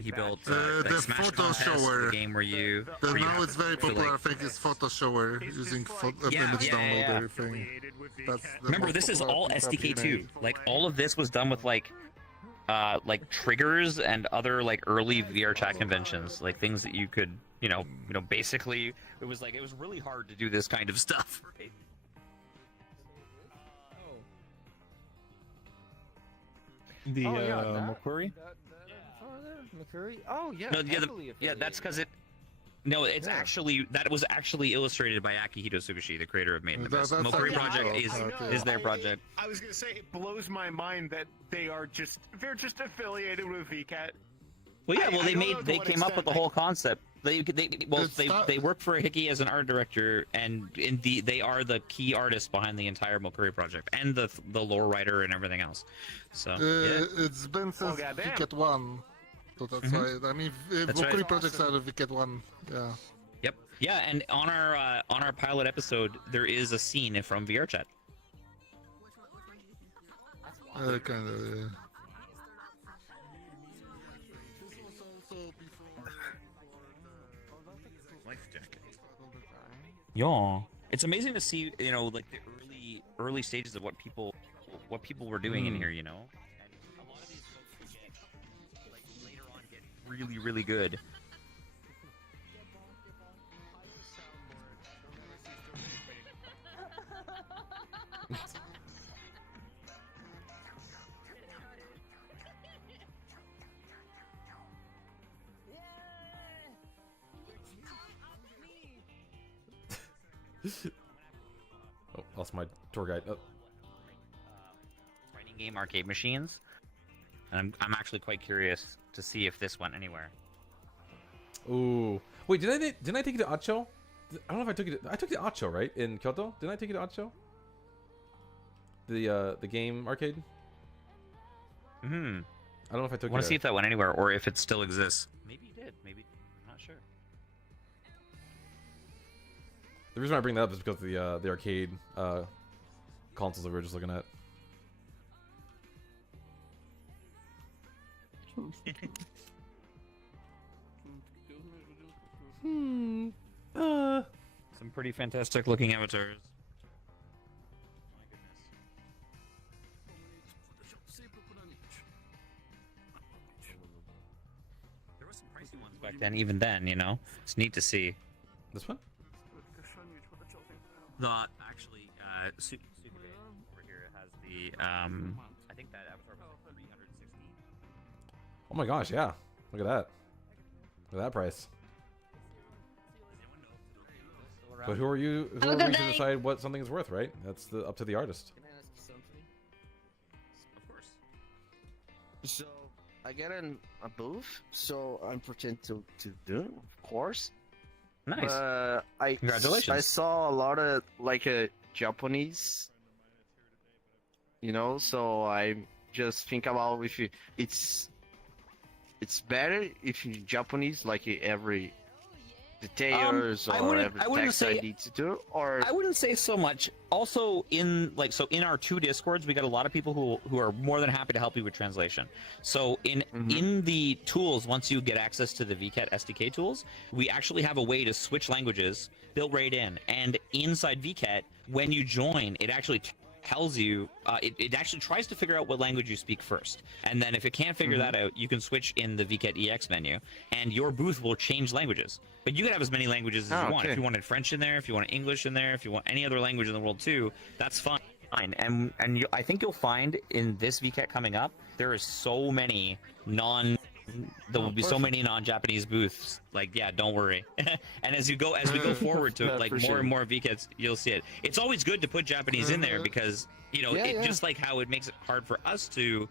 He built like, the Smash photo Contest, shower. the game where you. The where you now have it's very to, like, popular. I think is photo shower using image downloader thing. That's the Remember, most this is popular all thing I've SDK2. made. Like all of this was done with like triggers and other like early VRChat conventions, like things that you could, basically it was really hard to do this kind of stuff. The McQuarrie? McQuarrie? Oh, yeah. No, yeah, heavily that's affiliated. because it. No, it's Yeah. actually that was actually illustrated by Akihito Tsukushi, the creator of Made in That's Abyss. Mokuri like- Project I is their project. I was gonna say it blows my mind that they're just affiliated with VKET. Well, yeah, I don't know to they what came up with the extent, whole concept. They It's work for Hickey as an art director, and they are the key artists behind the entire Mokuri project and the lore writer and everything else. So yeah. It's been since goddamn. VKET 1. So that's Mhm. why, I mean, That's Valkyrie right. projects are VKET 1. Yeah. Yep. Yeah, and on our pilot episode, there is a scene from VRChat. Kind of, yeah. Life jacket. Yeah, it's amazing to see, like the early stages of what people were doing in here, And a lot of these folks who get, like, later on get really, really good. Oh, lost my tour guide. Oh. Fighting game arcade machines, and I'm actually quite curious to see if this went anywhere. Ooh. Wait, didn't I take you to Acho? I don't know if I took you to... I took you to Acho, right? In Kyoto? Didn't I take you to Acho? The game arcade? Hmm. I don't know if I took I want it. to see if that went anywhere or if it still exists. Maybe it did. Maybe. I'm not sure. The reason why I bring that up is because of the arcade consoles that we were just looking at. Some pretty fantastic looking avatars. My goodness. There was some pricey ones back then. Even then, you know, it's neat to see. This one? The actually, Sukude over here has the I think that avatar was like 360. Oh my gosh, yeah. Look at that. Look at that price. But who are you? Who are we to decide what something is worth, right? That's up to the artist. Can I ask something? Of course. So I get a booth, so I'm pretend to do, of course. Nice. I Congratulations. I saw a lot of like Japanese, you know. So I just think about if it's better if you Japanese like every details or every text I need to do, or I wouldn't say so much. Also, in our two Discords, we got a lot of people who are more than happy to help you with translation. So in the tools, once you get access to the VketChat SDK tools, we actually have a way to switch languages built right in. And inside VketChat, when you join, it actually tells you, it actually tries to figure out what language you speak first. And then if it can't figure that out, you can switch in the VketChat EX menu, and your booth will change languages. But you can have as many languages as you want. If you wanted French in there, if you want English in there, if you want any other language in the world too, that's fine. And I think you'll find in this VketChat coming up, there is so many there will be so many non-Japanese booths. Like, yeah, don't worry. And as we go forward to like more and more VketChats, you'll see it. It's always good to put Japanese in there because, you know, just like how it makes it hard for us to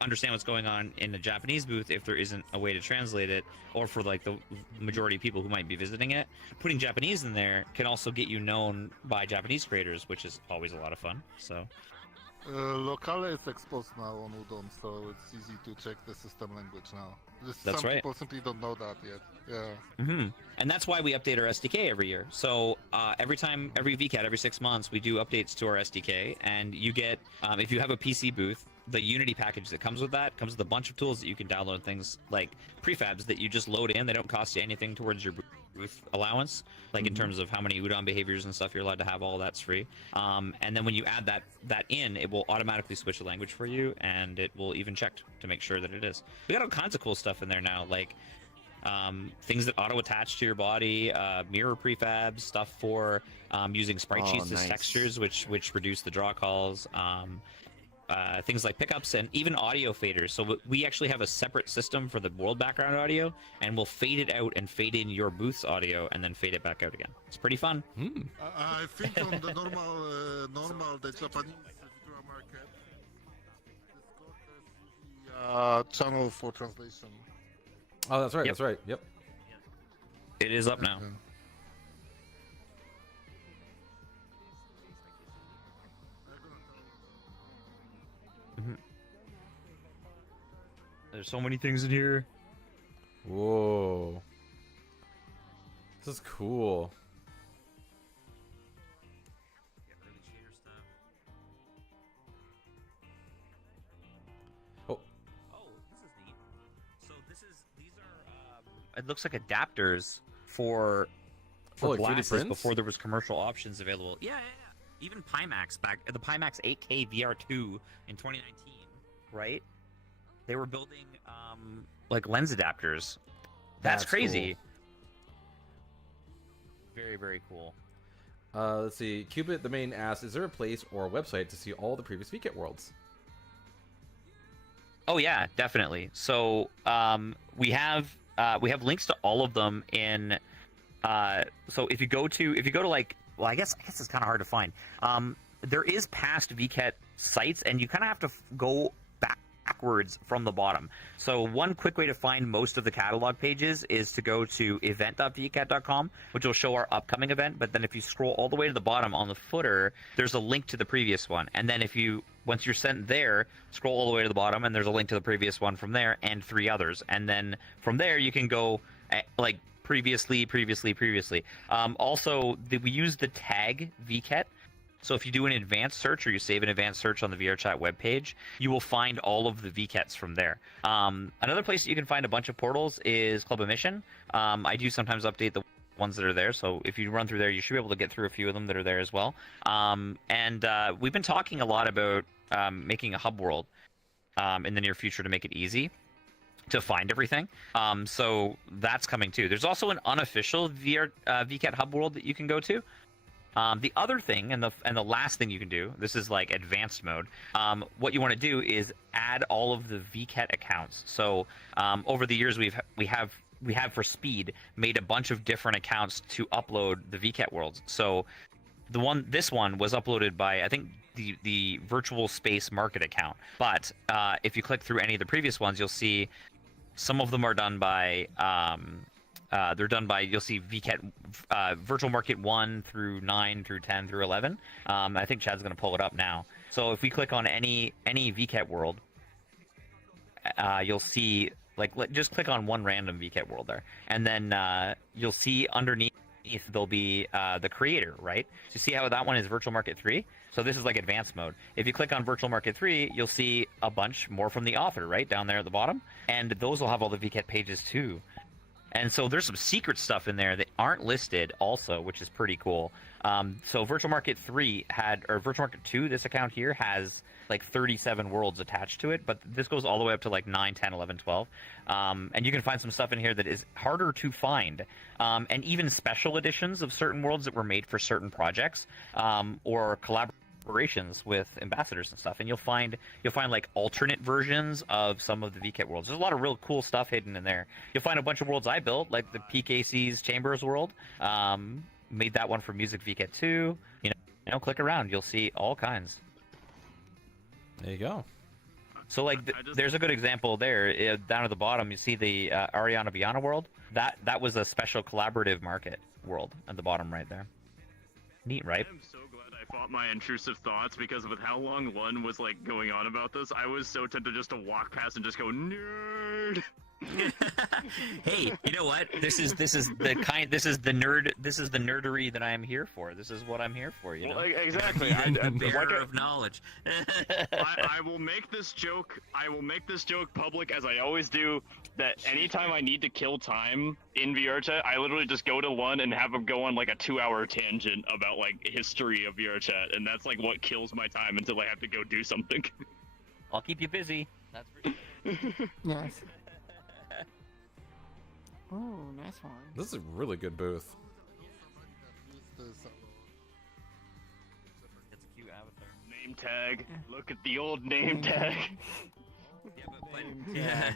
understand what's going on in the Japanese booth if there isn't a way to translate it, or for like the majority of people who might be visiting it, putting Japanese in there can also get you known by Japanese creators, which is always a lot of fun. So Locale is exposed now on Udon, so it's easy to check the system language now. That's some right. people simply don't know that yet. Yeah. And that's why we update our SDK every year. So every VketChat, every 6 months, we do updates to our SDK, and you get, if you have a PC booth, the Unity package that comes with that comes with a bunch of tools that you can download, things like prefabs that you just load in. They don't cost you anything towards your booth allowance, like in terms of how many udon behaviors and stuff you're allowed to have. All that's free. And then when you add that in, it will automatically switch the language for you, and it will even check to make sure that it is. We got all kinds of cool stuff in there now, like things that auto attach to your body, mirror prefabs, stuff for using sprite sheets as textures, which reduce the draw calls. Things like pickups and even audio faders. So we actually have a separate system for the world background audio, and we'll fade it out and fade in your booth's audio and then fade it back out again. It's pretty fun. I think on the normal the Japanese virtual market, Discord has channel for translation. Oh, that's right. That's right. Yep. It is up now. There's so many things in here. Whoa. This is cool. Oh, this is neat. So these are It looks like adapters for like 3D glasses prints? before there was commercial options available. yeah. Even Pimax the Pimax 8K VR2 in 2019, Right? They were building like lens adapters. That's crazy. Cool. Very, very cool. Let's see. Cubit the main asks, is there a place or a website to see all the previous VketChat worlds? Oh yeah, definitely. So we have links to all of them in. So if you go to like, well, I guess it's kind of hard to find. There is past VketChat sites, and you kind of have to go backwards from the bottom. So one quick way to find most of the catalog pages is to go to event.vket.com, which will show our upcoming event. But then if you scroll all the way to the bottom on the footer, there's a link to the previous one. And then if you once you're sent there, scroll all the way to the bottom, and there's a link to the previous one from there, and 3 others. And then from there, you can go like previously. Also, we use the tag VketChat. So if you do an advanced search or you save an advanced search on the VRChat webpage, you will find all of the VketChats from there. Another place that you can find a bunch of portals is Club of Mission. I do sometimes update the ones that are there, so if you run through there, you should be able to get through a few of them that are there as well. We've been talking a lot about making a hub world in the near future to make it easy to find everything. So that's coming too. There's also an unofficial VketChat hub world that you can go to. The other thing, and the last thing you can do, this is like advanced mode. What you want to do is add all of the VketChat accounts. So over the years, we have for speed made a bunch of different accounts to upload the VketChat worlds. So this one was uploaded by, I think, the virtual space market account. But if you click through any of the previous ones, you'll see some of them are done by. You'll see VketChat Virtual Market 1 through 9 through 10 through 11. I think Chad's going to pull it up now. So if we click on any VketChat world, you'll see, just click on one random VketChat world there. And then you'll see underneath there'll be the creator, right? So you see how that one is Virtual Market 3? So this is like advanced mode. If you click on Virtual Market 3, you'll see a bunch more from the author, right? Down there at the bottom. And those will have all the VketChat pages too. And so there's some secret stuff in there that aren't listed also, which is pretty cool. So Virtual Market 3 Virtual Market 2, this account here has like 37 worlds attached to it, but this goes all the way up to like 9, 10, 11, 12. And you can find some stuff in here that is harder to find. And even special editions of certain worlds that were made for certain projects or collaborations with ambassadors and stuff, and you'll find like alternate versions of some of the VketChat worlds. There's a lot of real cool stuff hidden in there. You'll find a bunch of worlds I built, like the PKC's Chambers world. Made that one for Music VketChat 2. You know, click around, you'll see all kinds. There you go. So like, there's a good example there. Down at the bottom, you see the Ariana Biana world. That was a special collaborative market world at the bottom right there. Neat, right? I'm so glad I fought my intrusive thoughts, because with how long Lun was like going on about this, I was so tempted just to walk past and just go nerd. Hey, you know what? This is the nerdery that I am here for. This is what I'm here for, you know. Well, exactly. Bearer of knowledge. I will make this joke. I will make this joke public, as I always do. That anytime I need to kill time in VRChat, I literally just go to Lun and have him go on like a 2-hour tangent about like history of VRChat, and that's like what kills my time until I have to go do something. I'll keep you busy. That's for sure. Yes. Oh, nice one. This is a really good booth. It's a cute avatar. Name tag. Look at the old name tag. Yeah.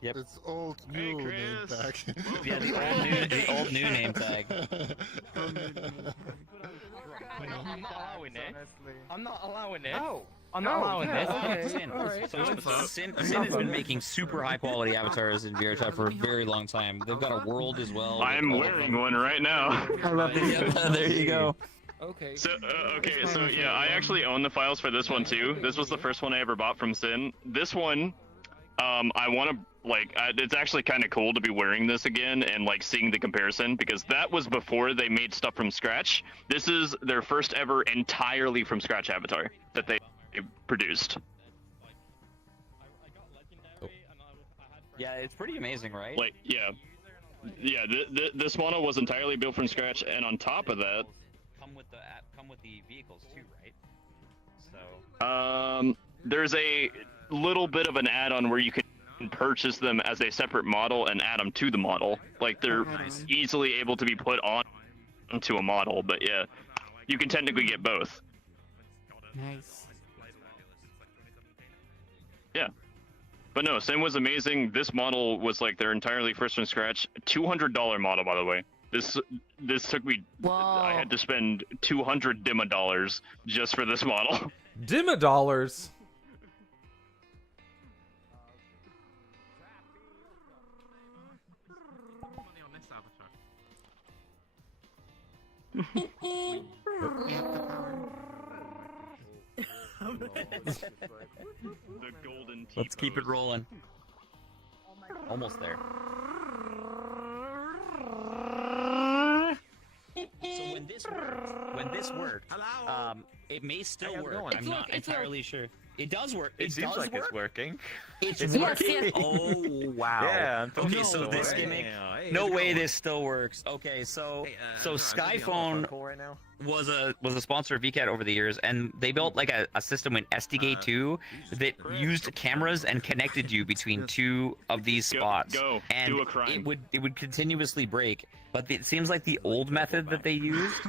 Yep. It's old new name tag. Yeah, the old new name tag. I'm not allowing it. Oh. I'm not allowing this. Okay. All right. So Sin has been making super high quality avatars in VRChat for a very long time. They've got a world as well. I'm wearing one right now. I love this. Yeah, there you go. Okay. So yeah, I actually own the files for this one too. This was the first one I ever bought from Sin. This one, I want to it's actually kind of cool to be wearing this again and like seeing the comparison, because that was before they made stuff from scratch. This is their first ever entirely from scratch avatar that they produced. Yeah, it's pretty amazing, right? Like, yeah. This model was entirely built from scratch, and on top of that, come with the vehicles too, right? So. There's a little bit of an add-on where you can purchase them as a separate model and add them to the model. Like, they're easily able to be put on to a model, but yeah, you can technically get both. Nice. Yeah. But no, Sin was amazing. This model was like their entirely first from scratch. $200 model, by the way. This took me. Whoa. I had to spend $200 Dima dollars just for this model. Dima dollars. The golden Let's keep it T-pose. rolling. Almost there. So when this worked, it may still work. I'm not entirely sure. It does work. It seems does like work? it's working. It's It's working. working. Oh wow. Yeah, I'm totally Okay, so still this working. gimmick. Yeah, hey, No how's it way going? this still works. Okay, so Is Skyphone right now? was a sponsor of VKet over the years, and they built like a system in SDK 2 that used cameras and connected you between two of these spots. Go. And Do a crime. it would continuously break. But it seems like the old method that they used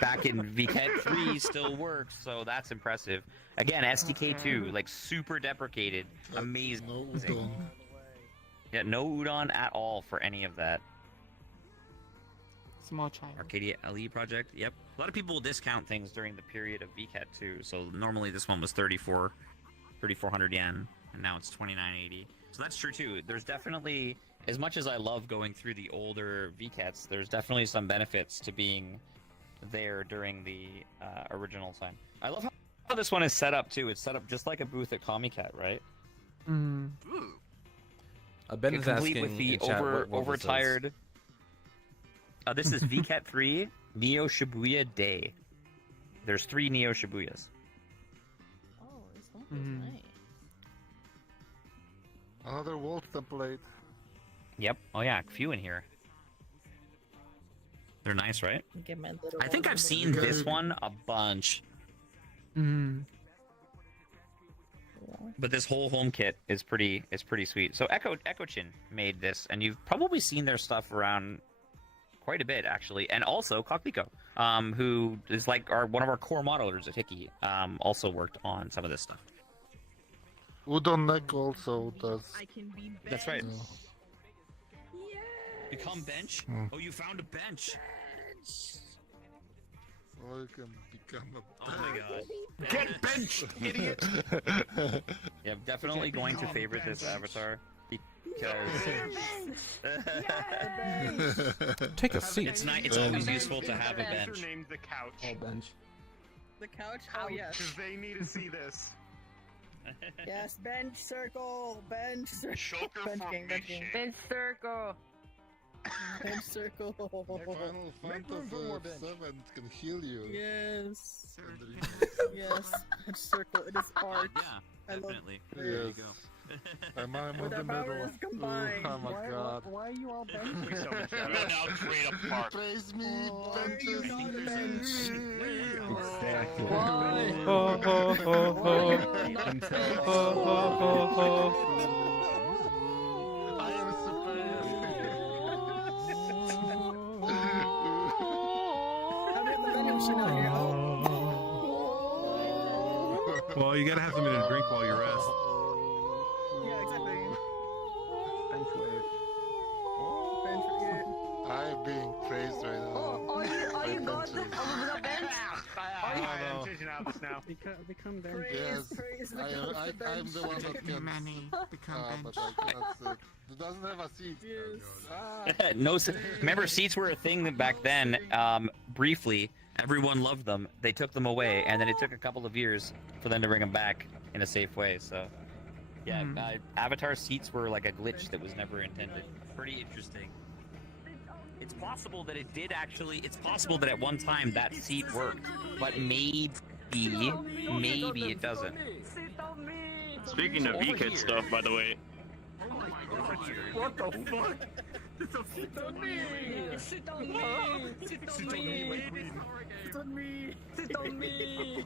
back in VKet 3 still works, so that's impressive. Again, SDK 2, like super deprecated, amazing. No udon. Yeah, no udon at all for any of that. Small child. Arcadia LE project. Yep. A lot of people will discount things during the period of VKet too. So normally this one was 3,400 yen, and now it's 2,980. So that's true too. There's definitely, as much as I love going through the older VKets, there's definitely some benefits to being there during the original time. I love how this one is set up too. It's set up just like a booth at Comicat, right? Mm. Ben is Complete asking with the in chat what this is. overtired. This is VKet 3 Neo Shibuya Day. There's 3 Neo Shibuyas. Oh, this one is nice. Another wolf template. Yep. Oh yeah, a few in here. They're nice, right? Get my little I think I've seen this one a bunch. Mm. But this whole home kit is pretty sweet. So EchoChin made this, and you've probably seen their stuff around quite a bit actually. And also Cockpico, who is like one of our core modelers at Hickey, also worked on some of this stuff. Udon neck also does. That's right. Become bench? Hmm. Oh, you found a bench. Or you can become a Oh my god. Get benched, idiot! Yeah, I'm definitely going to favorite this avatar because Take a seat. It's nice. It's always useful to have a bench. Named the couch. Whole bench. The couch? Oh, yes. Because they need to see this. Yes, bench circle, bench circle. Choker Bench gang, bench gang. Bench circle. Bench circle. Final Fantasy 7 can heal you. Yes. Yes, bench circle. It is art. Yeah, I love definitely. Yes. There you go. I'm in With the our middle. powers combined. Oh my god. Why are you all bench? We'll now trade apart. Praise me, Why are you benches. not a bench? Exactly. Ho, ho, ho, ho. Ho, ho, ho, ho. I am How many of the vending machine out here? Well, you gotta have something to drink while you rest. Yeah, exactly. Bench wave. Bench again. I'm being praised right now. Are you by got benches. the bench? I'm changing out this now. Become bench. Yes, Praise the I'm bench. the one that can. But I cannot sit. It doesn't have a seat. no. Remember, seats were a thing back then. Briefly, everyone loved them. They took them away, and then it took a couple of years for them to bring them back in a safe way. So, yeah, Avatar seats were like a glitch that was never intended. Pretty interesting. It's possible that it did actually. It's possible that at one time that seat worked, but maybe it doesn't. Speaking of VKet stuff, by the way, What the fuck? Sit on me! Sit on me! Sit on me! Sit on me! Sit on me!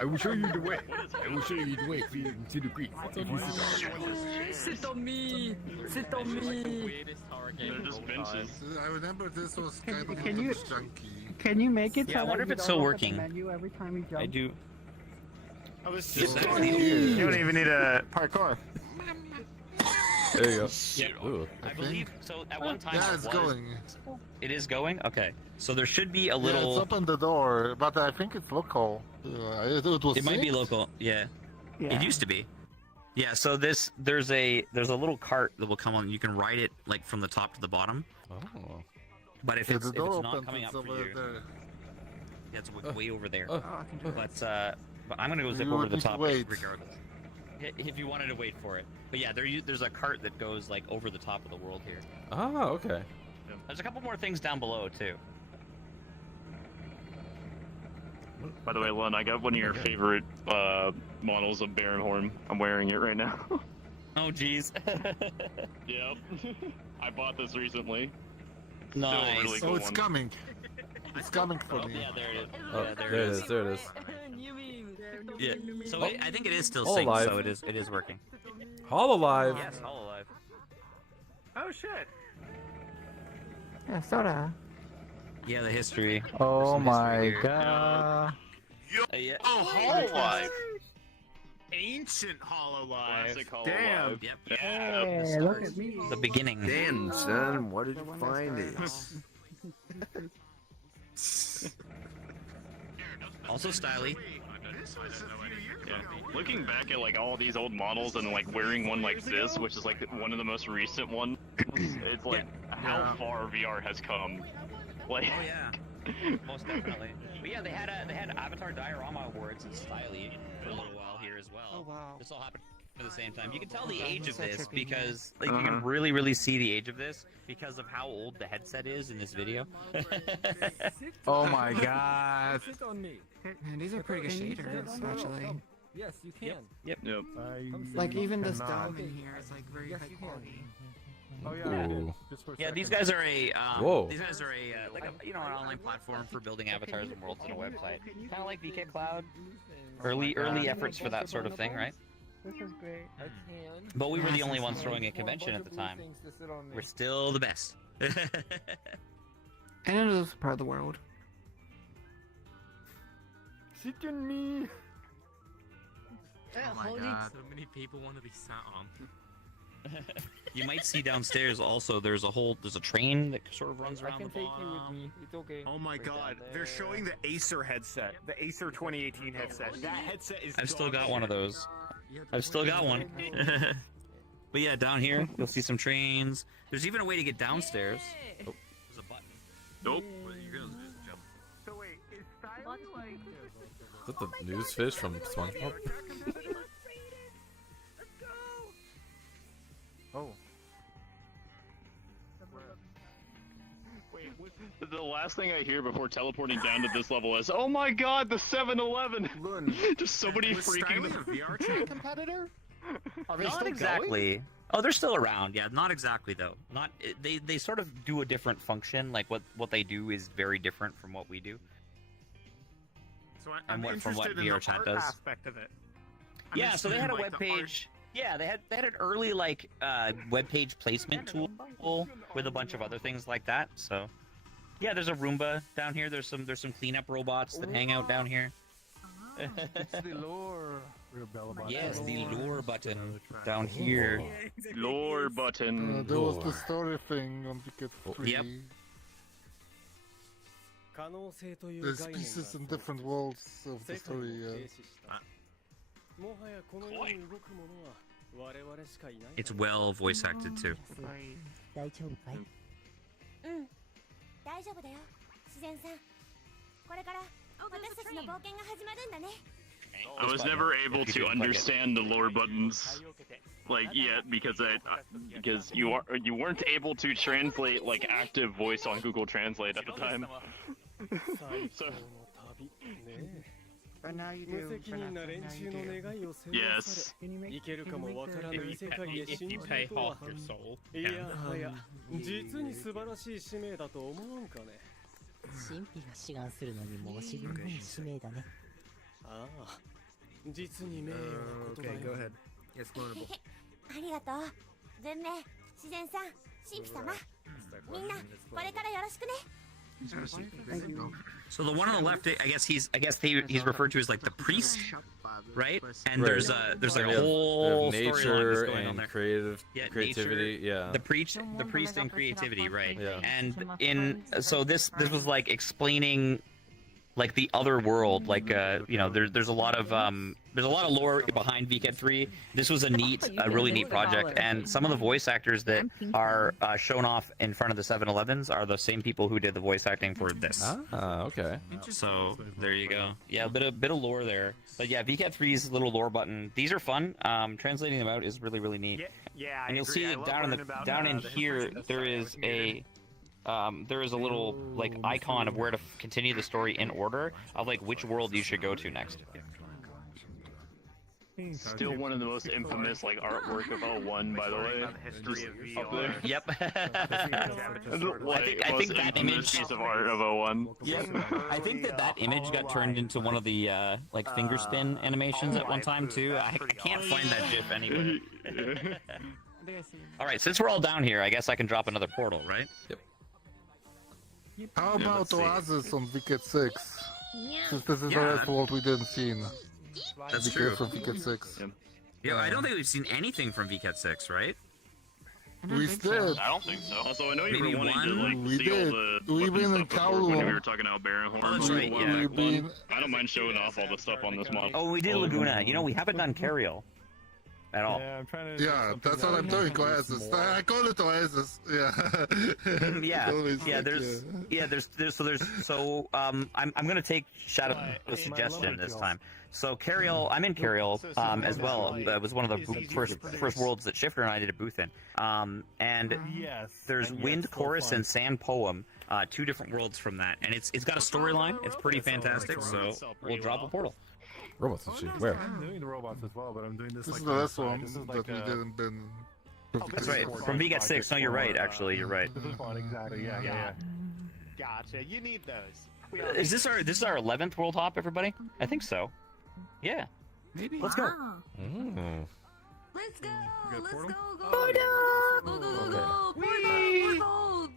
I will show you the way. I will show you the way to the creek. Sit on me! Sit on me! they're just benches. I remember this was kind of Can you- junky. Can you make it Yeah, I so wonder that if you it's don't still look at the working. menu every time you jump? I do. You don't even need a parkour. There you go. Yeah. Ooh. I believe so. At one time, Yeah, it it's was- going. It is going. Okay, so there should be a Yeah, little. it's opened the door, but I think it's local. It was. It might be synced? local. Yeah. Yeah. It used to be. Yeah. So there's a little cart. That will come on. You can ride it like from the top to the bottom. Oh. But if Yeah, it's the door not opens, coming it's up for over you, there. That's way over there. Oh, I can do But I'm gonna go zip You over want the me to top wait? regardless. If you wanted to wait for it. But yeah, there's a cart that goes like over the top of the world here. Oh, okay. There's a couple more things down below too. By the way, Lon, I got one of your favorite models of Baronhorn. I'm wearing it right now. Oh, jeez. Yep. I bought this recently. Nice. Still a really cool Oh, it's one. coming. It's coming for me. Yeah, there it is. Oh, Yeah, there it is. There it is. Yeah. So I think it is still All synced, alive. so it is working. Hololive. Yes, all alive. Oh shit. Yeah, Soda. Yeah, the history. Oh There's some my history here. god. Yeah. Oh, Hololive. Ancient Hololive. Classic Hololive. Damn. Yep. Yeah. Hey, look at me. The beginning. Damn, son, where did you find it? Also styly. Yeah. Looking back at like all these old models and like wearing one like this, which is like one of the most recent ones, it's like how far VR has come. Like, Oh yeah. Most definitely. But yeah, they had Avatar Diorama Awards in Styly for a little while here as well. Oh wow. This all happened at the same time. You can tell the age of this because like you can really see the age of this because of how old the headset is in this video. Oh my god. Sit on me. Man, these are pretty good shaders, actually. Yes, you can. Yep. Like even this dome in here is like very high quality. Oh yeah. Ooh. Just for a Yeah, second. these guys are a Whoa. these guys are a like a, you know, an online platform for building avatars and worlds on a website. Kind of like VK Cloud. Early efforts for that sort of thing, right? This is great. I can. But we were the only ones throwing a convention at the time. We're still the best. And it is part of the world. Sit on me. Oh my god. So many people want to be sat on. You might see downstairs also there's a train that sort of runs around the with me. It's okay. Oh my god, they're showing the Acer headset, the Acer 2018 headset. That headset is. I've still dog got one of shit. those. I've still got one. But yeah, down here you'll see some trains. There's even a way to get downstairs. Oh, there's a button. Nope. So wait, is Styly like? Is that the news fish from SpongeBob? Oh. Wait, the last thing I hear before teleporting down to this level is, "Oh my god, the 7-Eleven!" Just somebody Was freaking. Styly a VRChat competitor? Are they Not still exactly. Oh, they're still around. Yeah, not exactly though. Not they sort of do a different function. Like what they do is very different from what we do. So And I'm from what interested in the VRChat art does. aspect of it. I'm Yeah, so they had a interested in, web like, the art. page. Yeah, they had an early like web page placement tool with a bunch of other things like that. So yeah, there's a Roomba down here. There's some cleanup robots that hang out down here. It's the lore. Yes, the lure button down here. Lore button. There was the story thing on Vket 3. Yep. There's pieces in different worlds of the story. It's well voice acted too. 大丈夫かい？うん、大丈夫だよ。自然さん。これから私たちの冒険が始まるんだね。 I was never able to understand the lore buttons, like yet, because you weren't able to translate like active voice on Google Translate at the time. So But now you do. yes. If you pay half your soul. いやはや、実に素晴らしい使命だと思わんかね。神秘が志願するのに申し分ない使命だね。ああ、実に名誉なことだよ。 Okay, go ahead. Explainable. ありがとう。文明、自然さん、神秘様。みんな、これからよろしくね。 So the one on the left, I guess he's referred to as like the priest, right? And Right. there's like a We have whole nature storyline that's going on and there. creativity. Nature, Yeah. the priest and creativity, right? Yeah. And so this was like explaining like the other world, like there's a lot of there's a lot of lore behind VketChat 3. This was a really neat project, and some of the voice actors that are shown off in front of the 7-Elevens are the same people who did the voice acting for this. Ah, okay. So there you go. Yeah, a bit of lore there. But yeah, VketChat 3's little lore button. These are fun. Translating them out is really neat. Yeah, and you'll see it down in here. There is a little like icon of where to continue the story in order of like which world you should go to next. Still one of the most infamous like artwork of 01, by the way. Just up there. Yep. I think that image piece of art of 01. Yeah, I think that image got turned into one of the like finger spin animations at one time too. I can't find that GIF anywhere. All right, since we're all down here, I guess I can drop another portal, right? Yep. How about Oasis on VketChat 6? Yeah. Since this is the last world we didn't see. That's true. From VketChat 6. Yeah, I don't think we've seen anything from VketChat 6 , right? We did. I don't think so. Also, I know you Maybe were wanting one? to like We see did. all the We've been in stuff before when we Kowloon. were talking about Baron Horn. Oh, that's right, yeah. I don't mind showing off all the stuff on this mod. Oh, we did Laguna. You know, we haven't done Cariel at all. Yeah, I'm trying to. Yeah, that's what I'm doing, Oasis. I call it Oasis. Yeah. I'm gonna take Shadow's suggestion this time. So Cariel, I'm in Cariel as well. That was one of the first worlds that Shifter and I did a booth in. And there's Wind Chorus and Sand Poem, 2 different worlds from that, and it's got a storyline. It's pretty fantastic. So we'll drop a portal. Robots and shit. Where? I'm doing the robots as well, but I'm doing this. This like is the last on one side. This is that like we didn't been. That's right. From VketChat 6. No, you're right. Actually, you're right. This is one exactly. Yeah. Gotcha. You need those. Is this our 11th world hop, everybody? I think so. Yeah. Maybe. Let's go. Mm. Let's go! Got Let's portal? go! Portal! Go! Whee! Portal!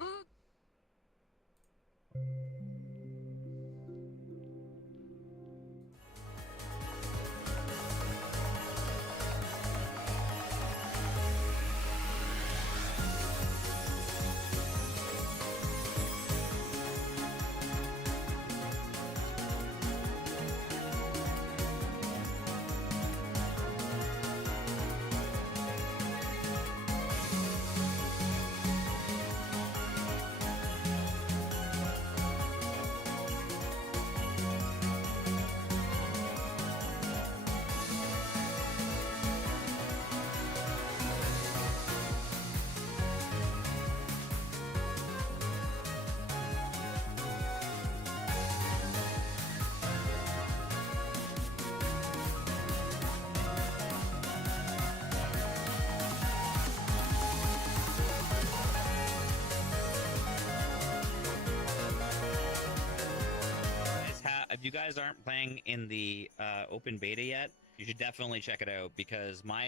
If you guys aren't playing in the open beta yet, you should definitely check it out because my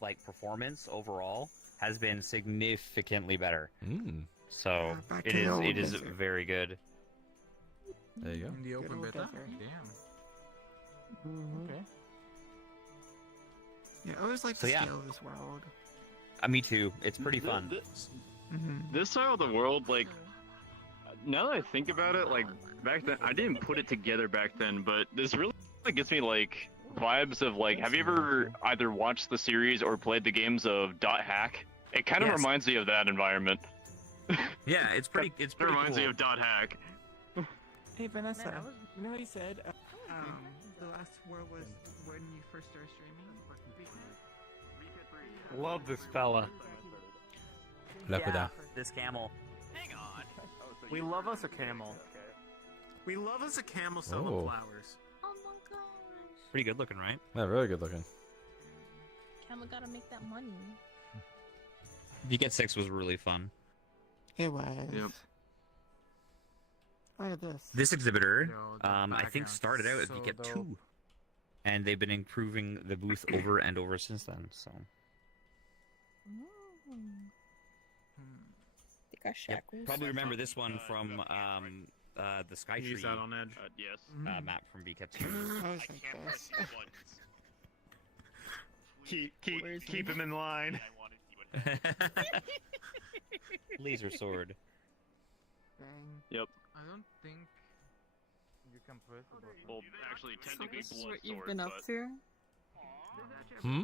like performance overall has been significantly better. So back it to the old is desert. very good. There you go. In the open beta? Damn. Okay. Yeah, I always like So, the yeah. scale of this world. Me too. It's pretty fun. This style of the world, like, now that I think about it, like, back then, I didn't put it together back then, but this really gets me, like, vibes of, like, have you ever either watched the series or played the games of Dot Hack? It kind of Yes. reminds me of that environment. Yeah, it's pretty. It's It pretty reminds cool. me of Dot Hack. Hey Vanessa, you know how you said the last world was when you first started streaming? Love this fella. This camel. Hang on. We love us a camel. We love us a camel selling Oh. flowers. Oh my gosh. Pretty good looking, right? Yeah, really good looking. Camel gotta make that money. VketChat 6 was really fun. It was. Yep. Look at this. This exhibitor, No, the I think, background's started out at so VketChat dope. 2, and they've been improving the booth over and over since then. So. They got shackles. Probably remember this one from the Sky Tree He's out on edge. Yes. map from VketChat 2. I was like this. Keep him in line. Laser sword. Dang. Yep. I don't think you Well, actually, technically this is blood what you've sword, been up but... to? Hmm?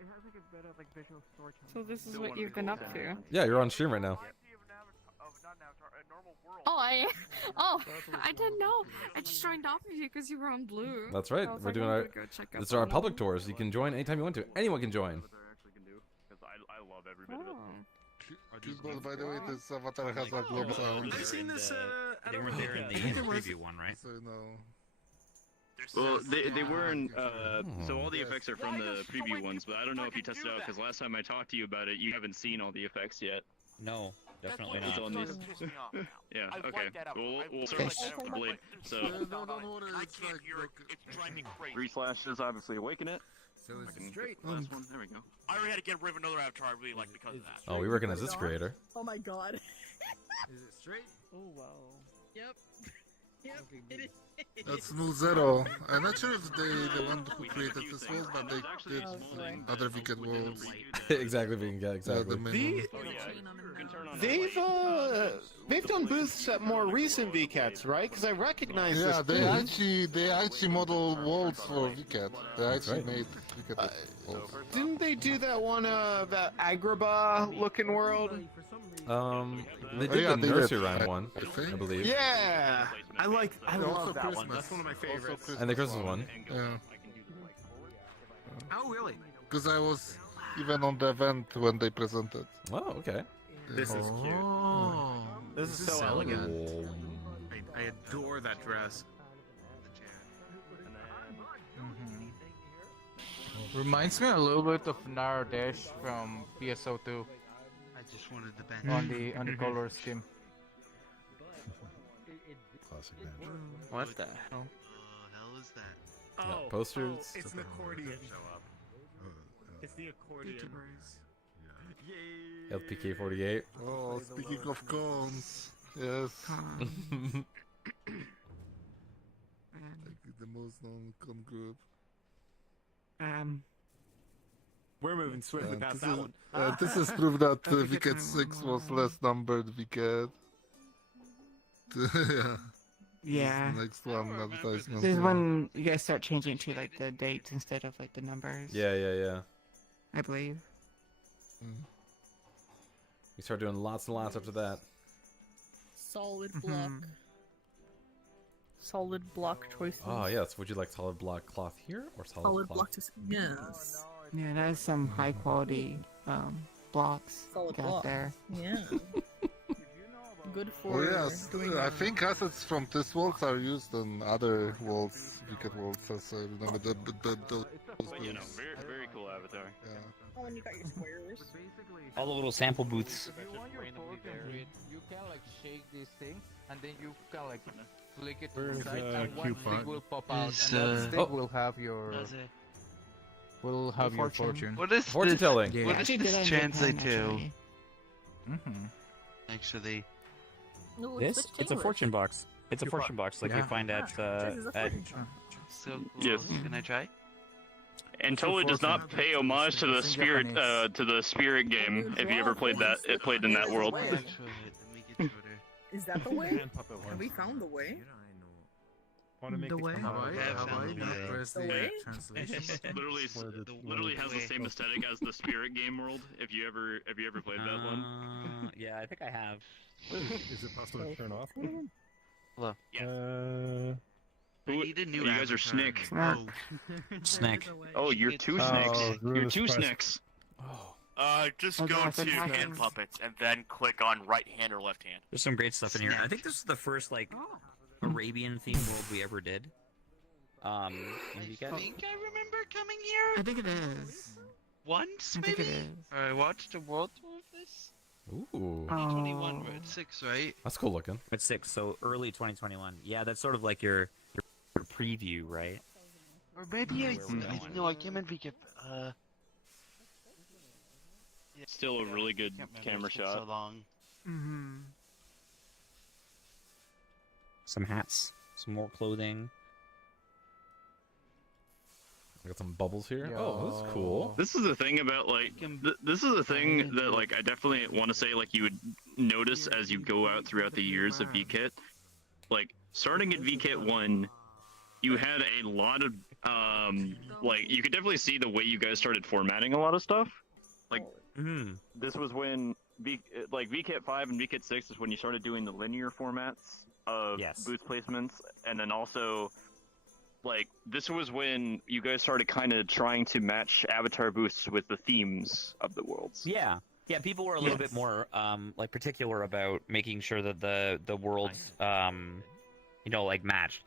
It has like a better like visual storytelling. So this is what you've been up to? Yeah, you're on stream right now. Oh, I didn't know. I just joined off of you because you were on blue. That's right. I was We're like, doing I'm our. gonna go check up This is our on public them. tours. You can join anytime you want to. Anyone can join. Because I love every bit of it. Well, by the way, this avatar has a global sound. I've seen this. They weren't there in the preview one, right? So you know. Well, they were in, so all the effects are from the preview ones, but I don't know if you tested it out, because last time I talked to you about it, you haven't seen all the effects yet. No, definitely It's not. on these. Yeah, okay. We'll start with the blade. So, I can't hear it. It's driving me crazy. 3 slashes, obviously awaken it. So is it straight? Last one, there we go. I already had to get rid of another avatar I really like because of that. Oh, we recognize this creator. Oh my god. Is it straight? Oh wow. Yep. Yep. It is. That's Null Zero. I'm not sure if they the one who created this world, but they did other VketChat worlds. Exactly, we can get exactly. The main The, they've done booths at more recent VKets, right? Because I recognize yeah, this. they actually model worlds for VketChat. They actually made VketChat worlds. Didn't they do that one, that Agrabah looking world? They did yeah, the they nursery did. rhyme one, I believe. Yeah, I And love also that one. Christmas. That's one of my Also favorites. Christmas And the Christmas one. Yeah. Oh, really? Because I was even on the event when they presented. Oh, okay. This is cute. Oh. This is so elegant. I adore that dress. Reminds me a little bit of Naradesh from PSO2 I just wanted the bench. on the color scheme. Classic bench. What the hell? hell is that? Yeah, posters. It's an accordion. It's the accordion. LPK48. Oh, speaking of cons, yes. Like the most known con group. We're moving swiftly And past this that is, one. this is proof that VketChat 6 was less numbered VketChat. Yeah. Yeah. Next one, advertisement. This is when you guys start changing to like the dates instead of like the numbers. Yeah. I believe. We start doing lots and lots after that. Solid block. Solid block choices. Oh, yes. Would you like solid block cloth here or solid cloth? Yes. Yeah, that is some high quality blocks. Solid got block. there. Yeah. Good Oh for yes, doing I think assets from this worlds are used in other worlds, VketChat worlds, as I remember those But, you know, very cool avatar. Yeah. Oh, and you got your squares. All the little sample booths. If you want your token, you can like shake this thing, and then you can like flick it to the Where's, side, and one coupon? stick will pop out, Is, and that stick oh. will have your fortune. What is Fortune this? telling. Yeah. What does Actually, did this I get translate one, to? actually? Actually, No, This? It's a fortune box. It's a fortune box like you find at so cool. Yes. Can I try? And totally does not pay homage to the spirit, game. If you ever played that, it played in that world. Actually, let me get shorter. Is that the way? Have we found the way? Want to make The it way? come out? Where's The the way? translation? Literally has the same aesthetic as the spirit game world. Have you ever played that one? Yeah, I think I have. Is it possible to turn off? Hello. Yeah. I need a new You guys are avatar. Snick. Oh. Snack. Oh, you're two Snicks. You're two Snicks. Just Oh, go gosh, to that's hand awesome. puppets and then click on right hand or left hand. There's some great stuff in here. I think this is the first like Arabian themed world we ever did. In I VketChat. think I remember coming here I think it is. once, I think maybe. it is. I watched a world tour of this. Ooh. 2021, we're at 6, right? That's cool looking. It's 6, so early 2021. Yeah, that's sort of like your preview, right? Or maybe no, I came in VK. Still a really good Can't remember, camera it's been shot. So long. Some hats, some more clothing. I got some bubbles here. Oh, this is cool. This is the thing about like this is the thing that like I definitely want to say like you would notice as you go out throughout the years of VketChat. Like starting at VKet 1, you had a lot of like you could definitely see the way you guys started formatting a lot of stuff. Like this was when VKet 5 and VKet 6 is when you started doing the linear formats of booth placements, and then also like this was when you guys started kind of trying to match avatar booths with the themes of the worlds. Yeah, people were a little bit more like particular about making sure that the worlds like matched.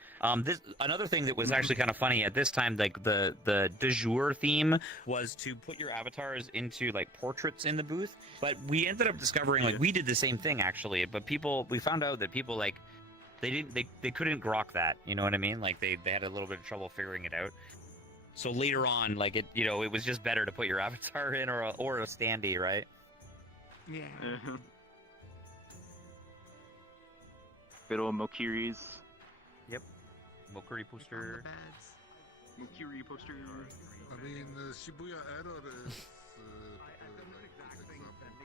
Another thing that was actually kind of funny at this time, like the de jour theme was to put your avatars into like portraits in the booth, but we ended up discovering like we did the same thing actually, but we found out that people like they couldn't grok that, you know what I mean? Like they had a little bit of trouble figuring it out. So later on, like it was just better to put your avatar in or a standee, right? Yeah. Little Mokiris. Yep. Mokuri poster. Mokiri poster. I mean, Shibuya Error is.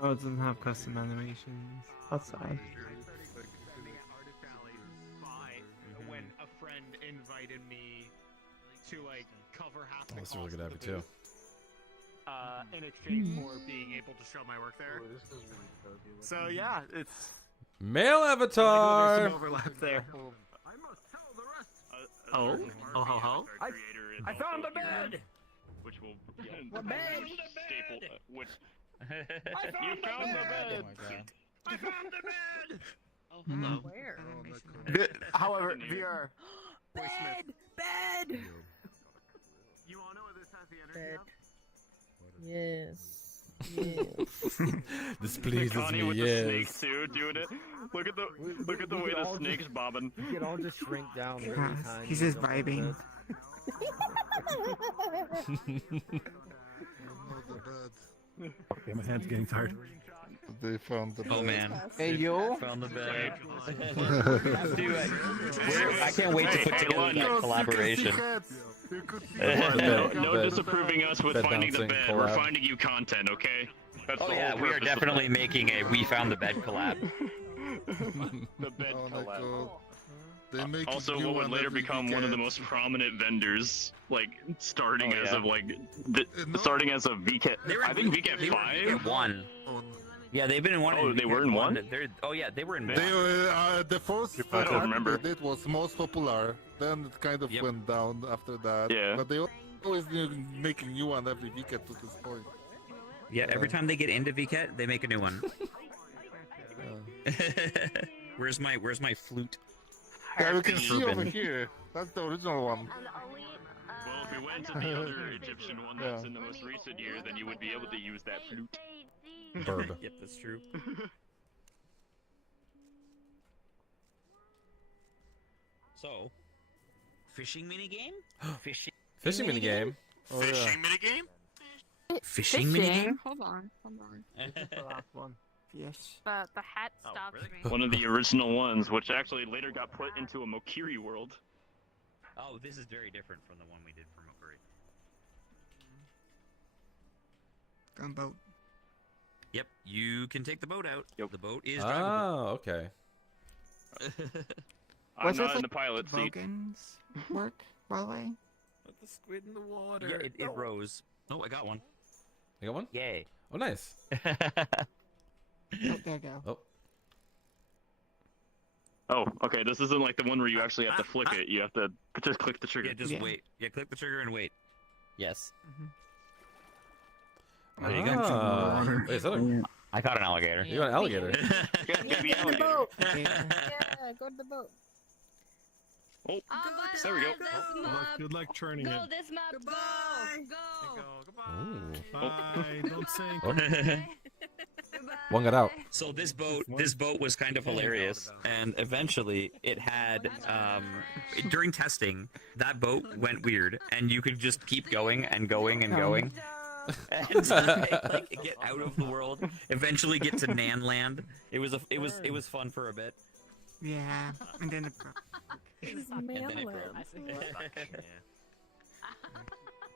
Oh, it doesn't have custom animations. That's sad. When a friend invited me to like cover half the That's cost a really good of abbey the too. booth, in exchange for being able to show my work there. So yeah, it's Male there's avatar. some overlap there. Oh, I found the bed. Which will The bed. staple. Which I found the bed. I found the bed. Oh, hello. Where? However, VR. Bed! You all know what this has the energy Bed. of? Yes. This pleases Connie me. with the Yes. snake suit doing it. Look at the way the snake's bobbing. You can all just shrink down every time. He's you just jump on the vibing. Okay, my hand's getting tired. They found the bed. Oh man. Hey yo. Found the bed. I can't wait to put together that collaboration. No disapproving us with bed finding the bouncing bed. collab. We're finding you content, okay? That's Oh the yeah, whole we are purpose of definitely making a We Found the Bed collab. the bed Oh my collab. god. They make Also, new what would one later every become one of the weekend. most prominent vendors, like starting Oh, as yeah. of like starting as a VKet. I think VKet 5. One. Yeah, they've been in one. Oh, and they were in one? They were in They, one. the first I don't arc remember. they did was most popular. Then it kind of went down after that. Yeah. But they always making new one every weekend to this point. Yeah, every time they get into VKet, they make a new one. Where's my flute? Yeah, we can see over Urban. here. That's the original one. Well, if we went to the other Egyptian one that's in the most recent year, then you would be able to use that flute. Burb. Yep, that's true. So, fishing minigame? Fishing minigame? Oh, yeah. Fishing minigame? Fishing minigame? Hold on. The last one. Yes. The hat stopped me. One of the original ones, which actually later got put into a Mokiri world. Oh, this is very different from the one we did for Mokuri. Gunboat. Yep, you can take the boat out. Yep. The boat is drivable. Oh, okay. I'm not in the pilot seat. Tokens work, by the way? Put the squid in the water. Yeah, it rose. Oh, I got one. You got one? Yay. Oh, nice. Oh, there you go. Oh. Oh, okay. This isn't like the one where you actually have to flick it. You have to just click the trigger. Yeah, just wait. Yeah, click the trigger and wait. Yes. There you go. Wait, is that a... I caught an alligator. You got an alligator. Go to the boat! Yeah, go to the boat. Oh, there we go. Good luck churning it. this map, go! Bye. Don't sink. One got out. So this boat was kind of hilarious, and eventually it had during testing that boat went weird, and you could just keep going and going and going. And like get out of the world. Eventually get to Nan Land. It was fun for a bit. Yeah, and then And then it broke.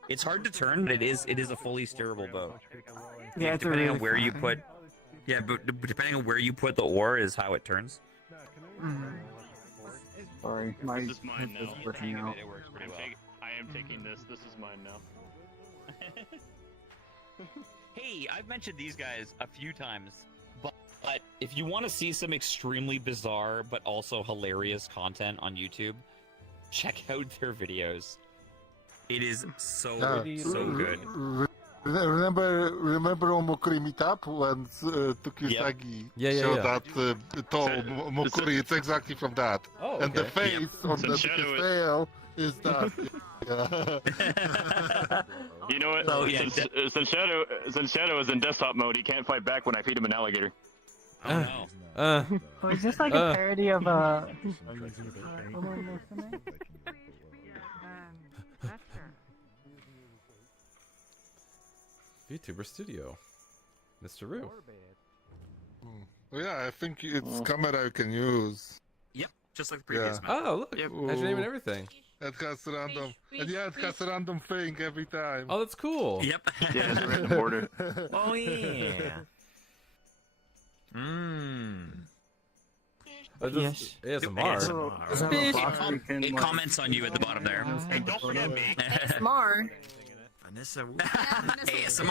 It's hard to turn, but it is a fully steerable boat. Yeah, it's depending really on where you fun. put. Yeah, but depending on where you put the oar is how it turns. Sorry, my This is mine now. headset's working out. It works pretty well. I am taking this. This is mine now. Hey, I've mentioned these guys a few times, but if you want to see some extremely bizarre but also hilarious content on YouTube, check out their videos. It is so good. Remember Omokuri meetup when Tukisagi showed that tall Mokuri? It's exactly from that. Oh, And the okay. face on the tail is that. You know what? So, yeah, since Shadow is in desktop mode, he can't fight back when I feed him an alligator. Oh no. Well, it's just like a parody of VTuber Studio. Mr. Roo. Yeah, I think it's camera you can use. Yep, just like the previous map. Oh, look. Has your name and everything. It has random. And yeah, it has a random thing every time. Oh, that's cool. Yep. Yeah, it's a random border. Oh yeah. Yes. ASMR. It comments on you at the bottom there. Hey, don't forget me. Smart. Vanessa. ASMR.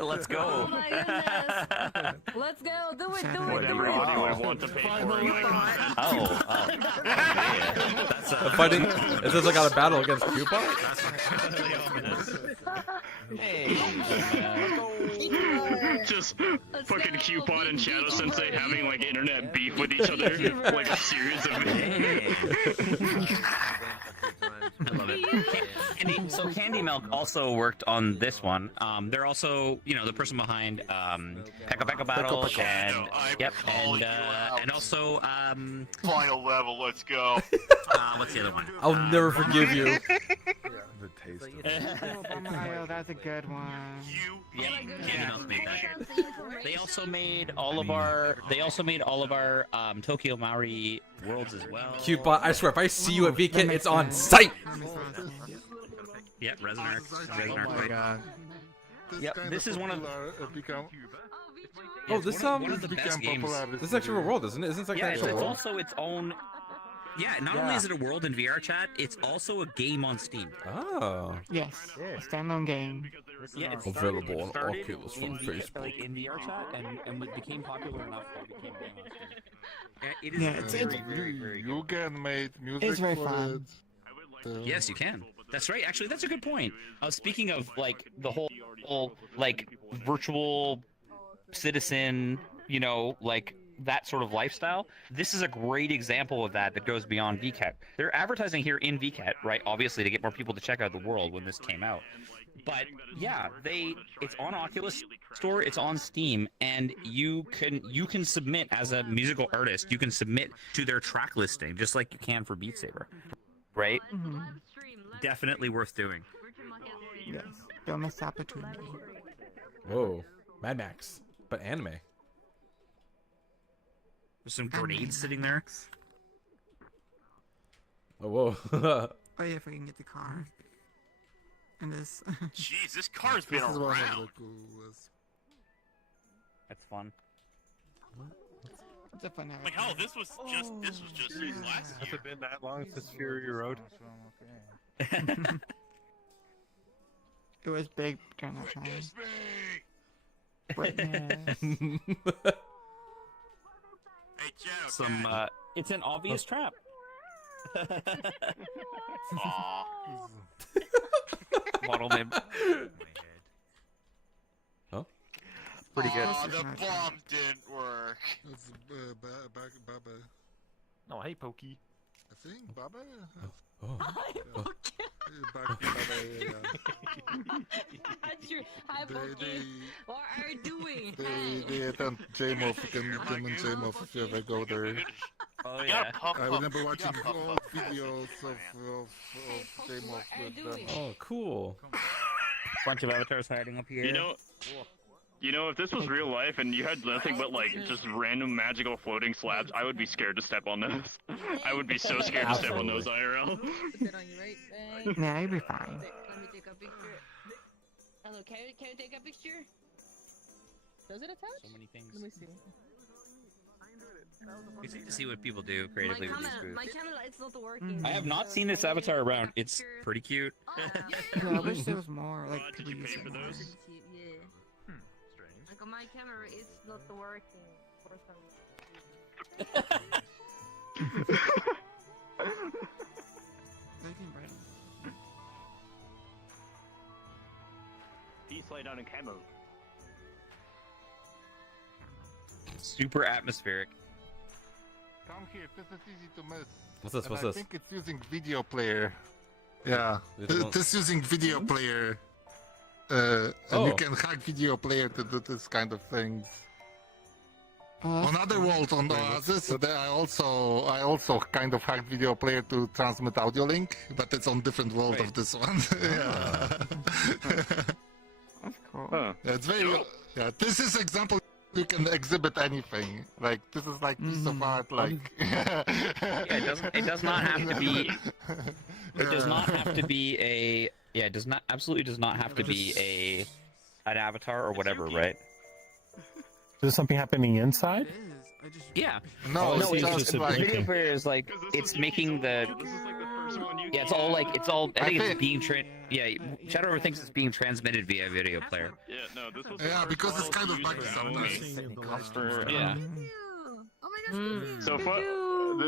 Let's go. Oh my goodness. Let's go. Do it. Everybody would want to pay for it. That's Fighting. Is this like a battle against Cuba? Just fucking Cupid and Shadow Sensei having like internet beef with each other, like a series of. I love it. So Candy Milk also worked on this one. They're also, the person behind Pekka Pekka Battle and and also Final level, let's go. what's the other one? I'll never forgive you. The taste of Oh, that's a good one. Candy Milk made that. they also made all of our Tokyo Maori worlds as well. Cute bot. I swear, if I see you at VKet, it's on site. Yeah, Resonark. Oh my god. Yep, this is one of Oh, this one of the best games. This is actually a world, isn't it? Isn't it like yeah, an it's actual world? also its own. Yeah, not only is it a world in VRChat, it's also a game on Steam. Oh. Yes, a standalone game. Yeah, it's Available on started Oculus in from Facebook. Like in VRChat, and it became popular enough that it became a game on Steam. It is very You can make music It's very for fun. it. Yes, you can. That's right. Actually, that's a good point. Speaking of like the whole like virtual citizen, like that sort of lifestyle, this is a great example of that goes beyond VKet. They're advertising here in VKet, right? Obviously to get more people to check out the world when this came out. But yeah, it's on Oculus Store, it's on Steam, and you can submit as a musical artist. You can submit to their track listing just like you can for Beat Saber, right? Mm-hmm. Definitely worth doing. Yes, don't miss opportunity. Whoa. Mad Max. But anime. There's some grenades sitting there. Oh, whoa. Oh yeah, if I can get the car. And this. Jeez, this car's been This is one of around. the coolest. That's fun. It's a fun Like hell, this was just used last Has year. it been that long since Fury Road? It was big during that time. Witness. Hey, Shadow. Some It's an obvious trap. Aw. Model name. Huh? Pretty good. Aw, the bomb didn't work. It's Baba. Oh, hey, Pokey. I think Baba. Oh. Back to Baba. That's your hi, Pokey. What are you doing? They attend JMOF. You can and JMOF if you ever go there. Oh Yeah, puff, I puff. remember watching You gotta old puff, puff. videos of JMOF with them. Oh, cool. Bunch of avatars hiding up here. If this was real life and you had nothing but like just random magical floating slabs, I would be scared to step on those. I would be so scared to step on those IRL. Put that on you, right? Thanks. Yeah, you'll be fine. Let me take a picture. Hello, can you take a picture? Does it attach? So many things. Let me see. It's neat to see what people do creatively with these My booths. camera it's not working. I have not seen this avatar around. It's pretty cute. Yeah, I wish there was more. Like people use it more. Yeah. Like on my camera it's not working for some Peace lay down in camo. Super atmospheric. Come here, this is easy to miss. What's this? And What's I this? think it's using video player. Yeah, This one- this using video player. And you can hack video player to do this kind of things. On other world on the Oasis, I also kind of hacked video player to transmit audio link, but it's on different world of this one. Yeah. That's cool. Huh. Yeah, it's very. Yeah, this is example. You can exhibit anything. Like this is like piece of art. Like. Yeah, it doesn't. It does not have to be. It does not have to be a. Yeah, it does not. Absolutely does not have to be an avatar or whatever, right? Is something happening inside? Yeah. No, no, it's it's just the like. video player is like it's making the. Yeah, it's all like it's all. I think it's being Yeah, Shadow thinks it's being transmitted via video player. Yeah, no, this was. Yeah, because it's kind of buggy sometimes. Yeah. Oh my gosh. So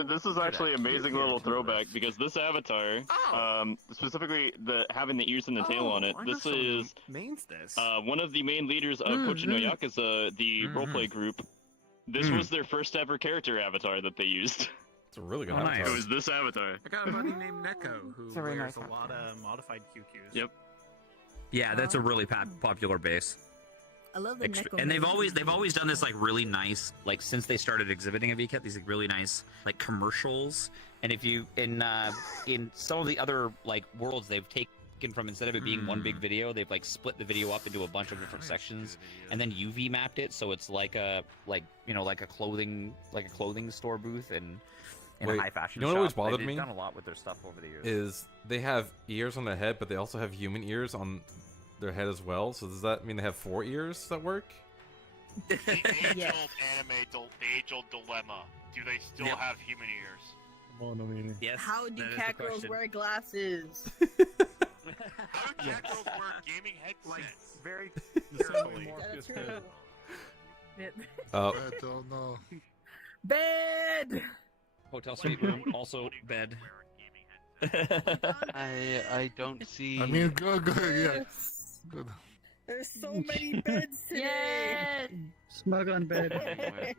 this is actually an amazing little throwback because this avatar, specifically having the ears and the tail on it, this is one of the main leaders of Kochi no Yakuza, the roleplay group. This was their first ever character avatar that they used. It's a really good Nice. It was this avatar. I got a buddy named Neko who It's a very wears nice a lot of modified QQs. Yep. Yeah, that's a really popular base. I love the neck. And they've always done this like really nice, like since they started exhibiting at VKet, these like really nice like commercials. And if you in some of the other like worlds, they've taken from instead of it being one big video, they've like split the video up into a bunch of different sections, and then UV mapped it so it's like a like a clothing store booth and in Wait, a high fashion. you know what always shop. bothered They've me? done a lot with their stuff over the years. Is they have ears on their head, but they also have human ears on their head as well. So does that mean they have 4 ears that work? The age-old dilemma. Do they still have human ears? Yes. How do cat girls wear glasses? How do cat girls wear gaming headsets? Like, very That's true. Oh. I don't know. Bed. Hotel suite room, also bed. I don't see. I mean, go, yeah. Good. There's so many beds today. Smug on bed.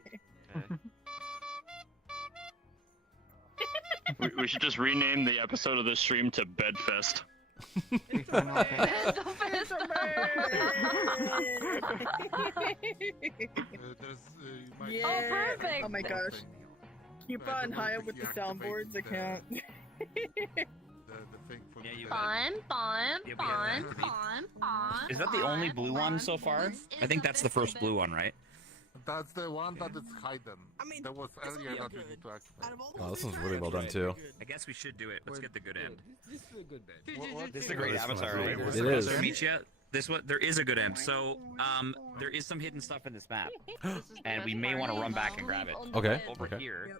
We should just rename the episode of this stream to Bedfest. Yeah. Oh, perfect. Oh my gosh. Keep on high up with the soundboards. I can't. Fun. Is that the only blue one so far? I think that's the first blue one, right? That's the one that is hidden. I mean, there was earlier that we need to activate. Oh, this one's really well done too. I guess we should do it. Let's get the good end. This is a good bed. This is a great avatar, right? It is. Michia, this one, there is a good end. So, there is some hidden stuff in this map, and we may want to run back and grab it. Okay. Over Okay. here.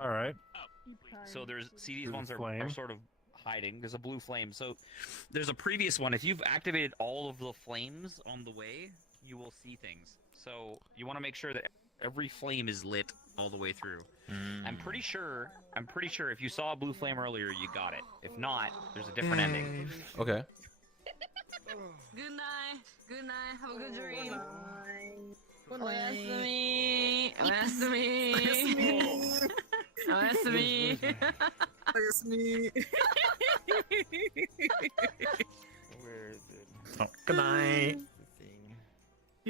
All right. So there's these ones are flame. sort of hiding. There's a blue flame. So there's a previous one. If you've activated all of the flames on the way, you will see things. So you want to make sure that every flame is lit all the way through. I'm pretty sure if you saw a blue flame earlier, you got it. If not, there's a different ending. Okay. Good night. Good night. Have a good dream. Good Oyasumi. Oyasumi. Oyasumi. Oyasumi. Where is it? Oh, good night.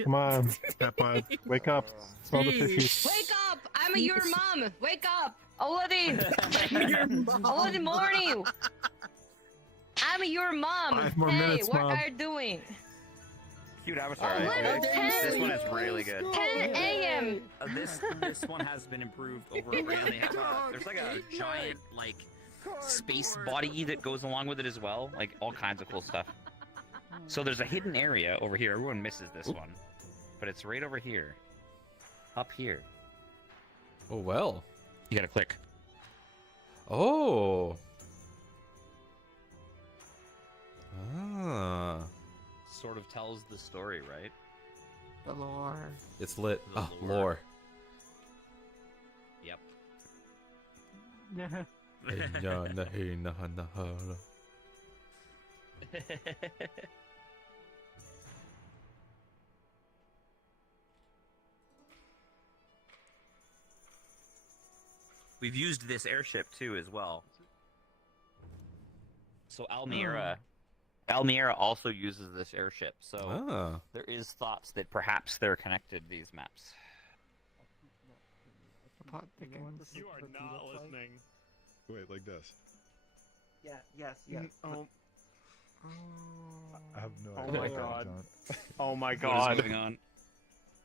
Come on, Peppa, wake up. Smell the fishies. Wake up! I'm your mom. Wake up! Already. Already morning. I'm your mom. 5 more hey, minutes, what Mom. are you doing? Cute avatar. Oh, right? look, This one is really good. 10 a.m. This one has been improved over and they have there's like a giant like space body that goes along with it as well, like all kinds of cool stuff. So there's a hidden area over here. Everyone misses this one, but it's right over here, up here. Oh well. You gotta click. Oh. Ah. Sort of tells the story, right? The lore. It's lit. The Ah, lore. lore. Yep. We've used this airship too as well. So Almira also uses this airship. So there is thoughts that perhaps they're connected, these maps. You are not listening. Wait, like this. Yeah. Yes. Yes. Oh. I have no Oh idea. my what's god. going on. Oh my What god. is going on?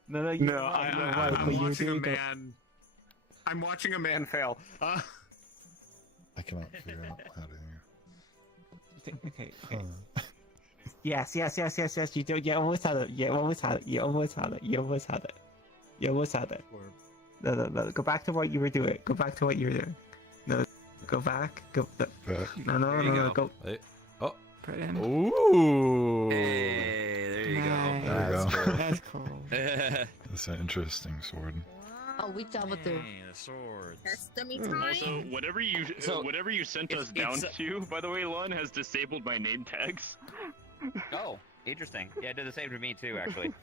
No, I'm watching a man. I'm watching a man fail. I cannot figure out how to hear. Okay. Yes. You do. You almost had it. You almost had it. No. Go back to what you were doing. No. Go back. Go. No. Go. Hey. Oh. Put in. Ooh. Hey, there you Nice. There you go. That's cool. That's an interesting sword. Oh, we doubled through. The swords. That's dummy time. Also, whatever you sent us down to, by the way, Lon, has disabled my name tags. Oh, interesting. Yeah, it did the same to me too, actually.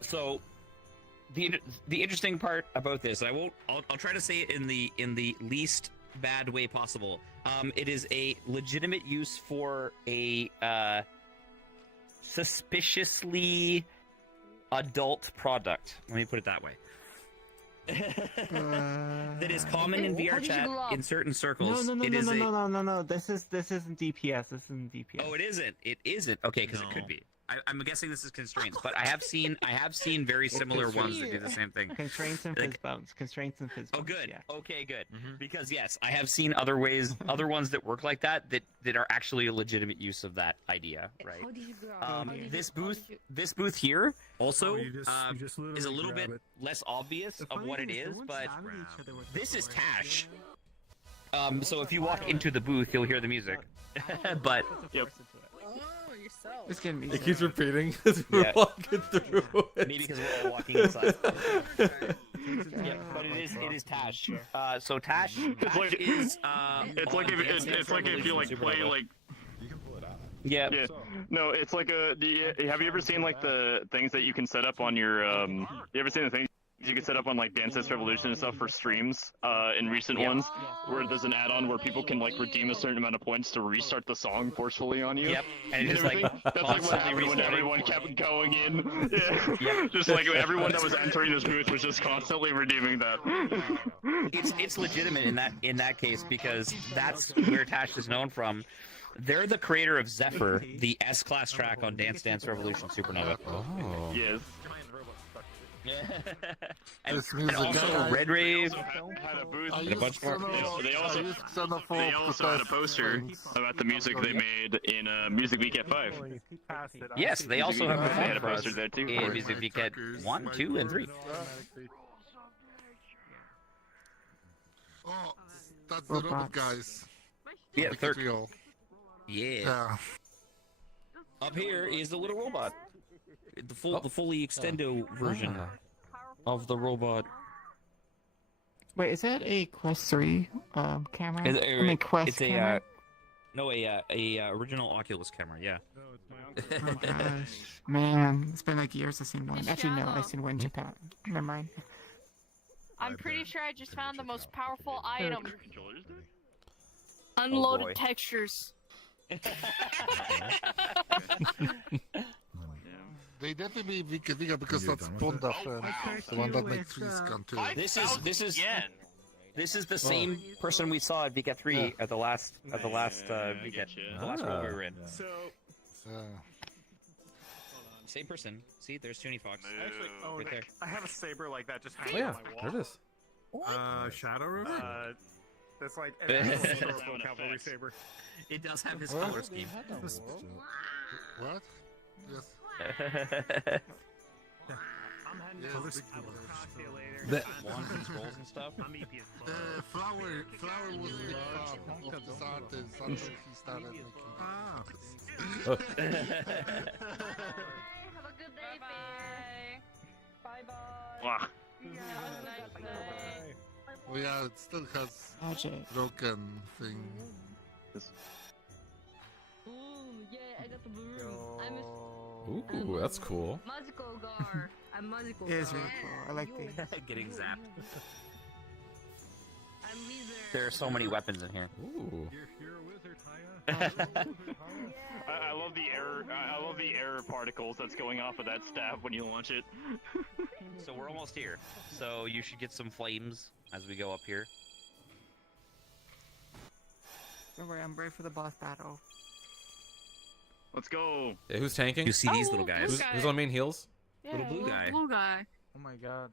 So the interesting part about this, I'll try to say it in the least bad way possible. It is a legitimate use for a suspiciously adult product. Let me put it that way. That is common in VRChat in certain circles. No. This isn't DPS. This isn't DPS. Oh, it isn't. It isn't. Okay, because it could be. I'm guessing this is constraints, but I have seen very similar ones that do the same thing. Constraints and fizz bounce. Oh, good. Yeah. Okay, good. Because yes, I have seen other ones that work like that are actually a legitimate use of that idea, right? This booth here also is a little bit less obvious of what it is, but this is Tash. So if you walk into the booth, you'll hear the music. But yep. It's gonna be. It keeps repeating as we're walking through it. Maybe because we're all walking inside. Yeah, but it is Tash. So Tash is. It's like if you like play like. Yeah. No, it's like have you ever seen like the things that you can set up on your You ever seen the things you can set up on like Dance Dance Revolution and stuff for streams in recent ones, where there's an add-on where people can like redeem a certain amount of points to restart the song forcefully on you. Yep. And it's like that's like what happened when everyone kept going in. Yeah. Just like everyone that was entering this booth was just constantly redeeming that. It's legitimate in that case because that's where Tash is known from. They're the creator of Zephyr, the S-class track on Dance Dance Revolution Supernova. Oh. Yes. and also Red Rave had a booth and a bunch more. They also had a poster about the music they made in Music VketChat 5. Yes, they also have They had a performed for poster us there too. in Music VketChat 1, 2, and 3. Oh, that's the robot guys. Yeah, third. Real. Yeah. Up here is the little robot. The fully extendo version of the robot. Wait, is that a Quest 3 camera? Quest it's camera? a original Oculus camera. Yeah. Oh gosh, man, it's been like years I've seen one. Actually, no, I've seen one in Japan. Never mind. I'm pretty sure I just found the most powerful item. Unloaded textures. They definitely be Vika because that's Ponda friend, the one that makes trees come too. This is the same person we saw at VketChat 3 at the last VketChat, the last one we were in. Same person. See, there's Toonie Fox. Right there. I have a saber like that just Oh hanging yeah, on my wall. there it is. Shadow River? That's like a historical cavalry saber. It does have his color scheme. What? Yes. I'm heading Yes, out. big I will boy. talk to you later. The- Wands and scrolls and stuff. I'm EP as fuck. Flower was a big fan of this artist until he started making Have a good day, bye. Bye. Wah. Oh yeah, it still has Magic. broken thing. Ooh, yeah, I got the balloon. Ooh, that's cool. Magical Gar. I'm Magical It is Gar. really cool. I like these. Getting zapped. I'm Wizard. There are so many weapons in here. Ooh. You're a wizard, Haya. I love the error. I love the error particles that's going off of that staff when you launch it. So we're almost here. So you should get some flames as we go up here. Don't worry, I'm ready for the boss battle. Let's go. Yeah, who's tanking? You see these little guys? Who's on main heels? Yeah, Little blue guy. Blue guy. Oh my god.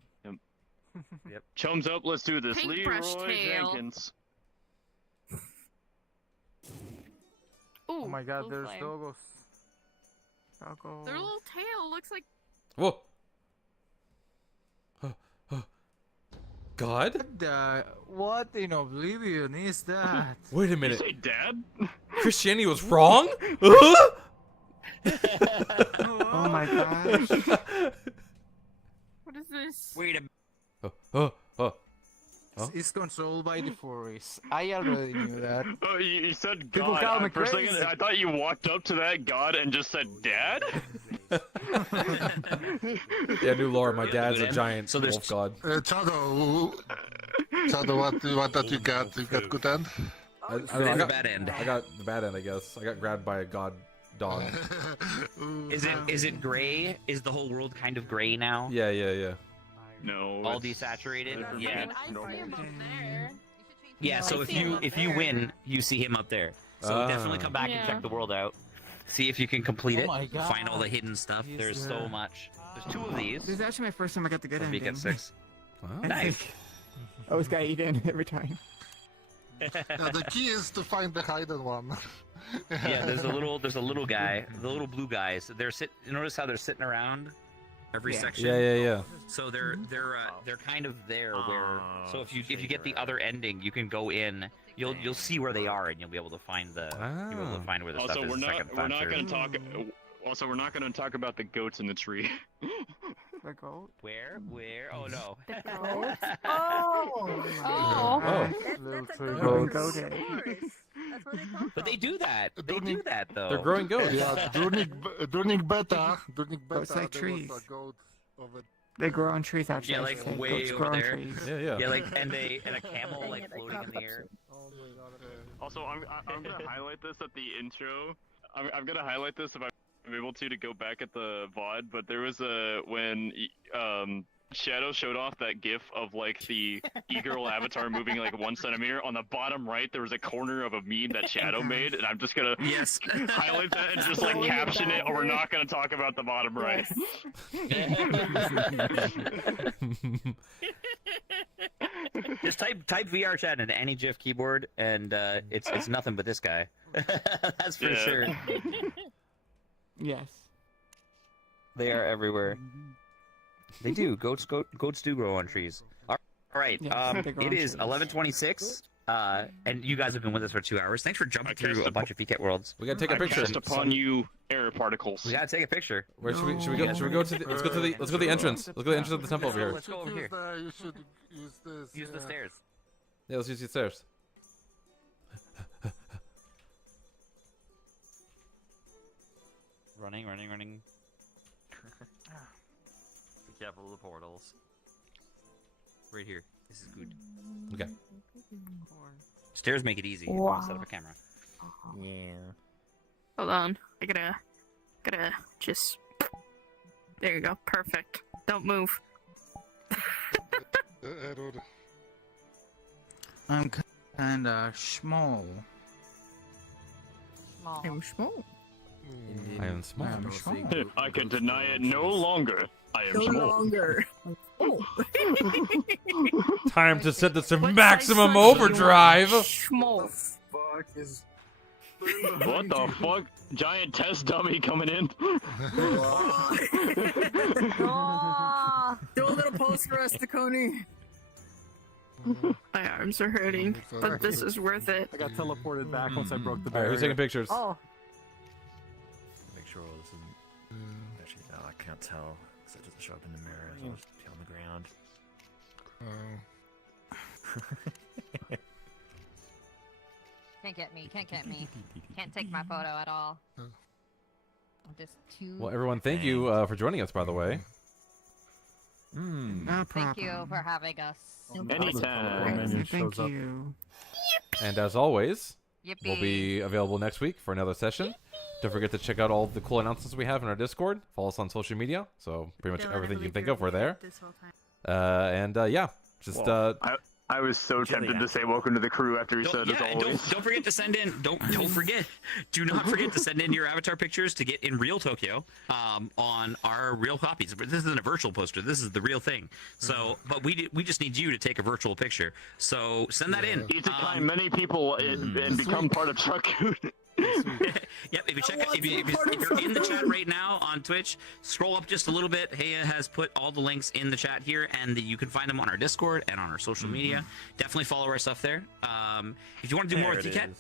Yep. Chums up. Let's do this. Paintbrush Leroy tail. Jenkins. Ooh, Oh my god, blue there's flame. dogos. Doggo. Their little tail looks like. Whoa. God? What in oblivion is that? Wait a Did you minute. say dad? Christianity was wrong? Oh my gosh. What is this? Wait a minute. Oh. It's controlled by the forest. I already knew that. Oh, you said People God. call me For a second, crazy. I thought you walked up to that God and just said dad. Yeah, new lore. My dad's a giant So there's wolf god. Chado, what that you got? You got good end? I The bad end. I got the bad end, I guess. I got grabbed by a god dog. Is it gray? Is the whole world kind of gray now? Yeah. No. All it's- desaturated? it's Yeah. I see him up there. Yeah. So I if see him you up if you there. win, you see him up there. So definitely come back and Yeah. check the world out. See if you can complete Oh it. my God. Find all the hidden stuff. There's so much. There's 2 of This these. is actually my first time I got the good From ending. VKet 6. Wow. Nice. I always got eaten every time. The key is to find the hidden one. Yeah, there's a little guy, the little blue guys. Notice how they're sitting around Every Yeah. section. Yeah. So they're kind of there where. So if you get the other ending, you can go in. You'll see where they are, and you'll be able to find the. You'll be able to find where the Also, stuff is. we're the not second we're time not through. gonna talk. Also, we're not gonna talk about the goats in the tree. The goat? Where? Oh no. Oh. That's a goat. goat. That's where they come But they do that. They do that though. They're growing goats. Yeah, during beta, Goats like there trees. was a goat of it. They grow on trees, actually. Yeah, I like should say. way Goats over grow on there. trees. Yeah. Yeah, like and a camel like floating in the air. Also, I'm gonna highlight this at the intro. I'm gonna highlight this if I'm able to go back at the VOD. But there was when Shadow showed off that GIF of like the e-girl avatar moving like 1 centimeter. On the bottom right, there was a corner of a meme that Shadow made, and I'm just gonna highlight that and just like caption it. Or we're not gonna talk about the bottom right. Just type VRChat into any GIF keyboard, and it's nothing but this guy. That's for Yeah. sure. Yes. They are everywhere. They do. Goats do grow on trees. All right. Yes, they grow It on is trees. 11:26. And you guys have been with us for 2 hours. Thanks for jumping through a bunch of VKet worlds. We gotta take a picture. Cast upon you error particles. We gotta take a picture. Where should we go? Should we go to the? Let's go to the entrance. Let's go to the entrance of the temple over here. Let's go over here. You should use this. Use the stairs. Yeah, let's use the stairs. Running. Be careful of the portals. Right here. This is good. Okay. Stairs make it easy. Wow. Set up a camera. Yeah. Hold on. I gotta just. There you go. Perfect. Don't move. Error. I'm kinda small. I'm small. I am small. I'm small. I can deny it no longer. I am No small. longer. Oh. Time to set this to What maximum size are you? overdrive. Small. Fuck is. What the fuck? Giant test dummy coming in. Do a little pose for us, Takoni. My arms are hurting, but this is worth it. I got teleported back once I broke the All right, barrier. who's taking pictures? Oh. Make sure this isn't. Actually, no, I can't tell because it doesn't show up in the mirror. So I'll just be on the ground. Can't get me. Can't get me. Can't take my photo at all. I'm just too. Well, everyone, thank you for joining us, by the way. No Thank problem. you for having us. Anytime. Thank you. And as always, we'll Yippee. be available next week for another session. Don't forget to check out all the cool announcements we have in our Discord. Follow us on social media. So pretty much everything you can think of, we're there. Yeah, just I was so tempted to say welcome to the crew after he said as always. Don't forget to send in. Don't forget. Do not forget to send in your avatar pictures to get in real Tokyo on our real copies. But this isn't a virtual poster. This is the real thing. So, but we just need you to take a virtual picture. So send that in. It's a time many people and become part of Truck-kun. Yep, if you check, if you're in the chat right now on Twitch, scroll up just a little bit. Heya has put all the links in the chat here, and you can find them on our Discord and on our social media. Definitely follow our stuff there. If you want to do more with VketChan,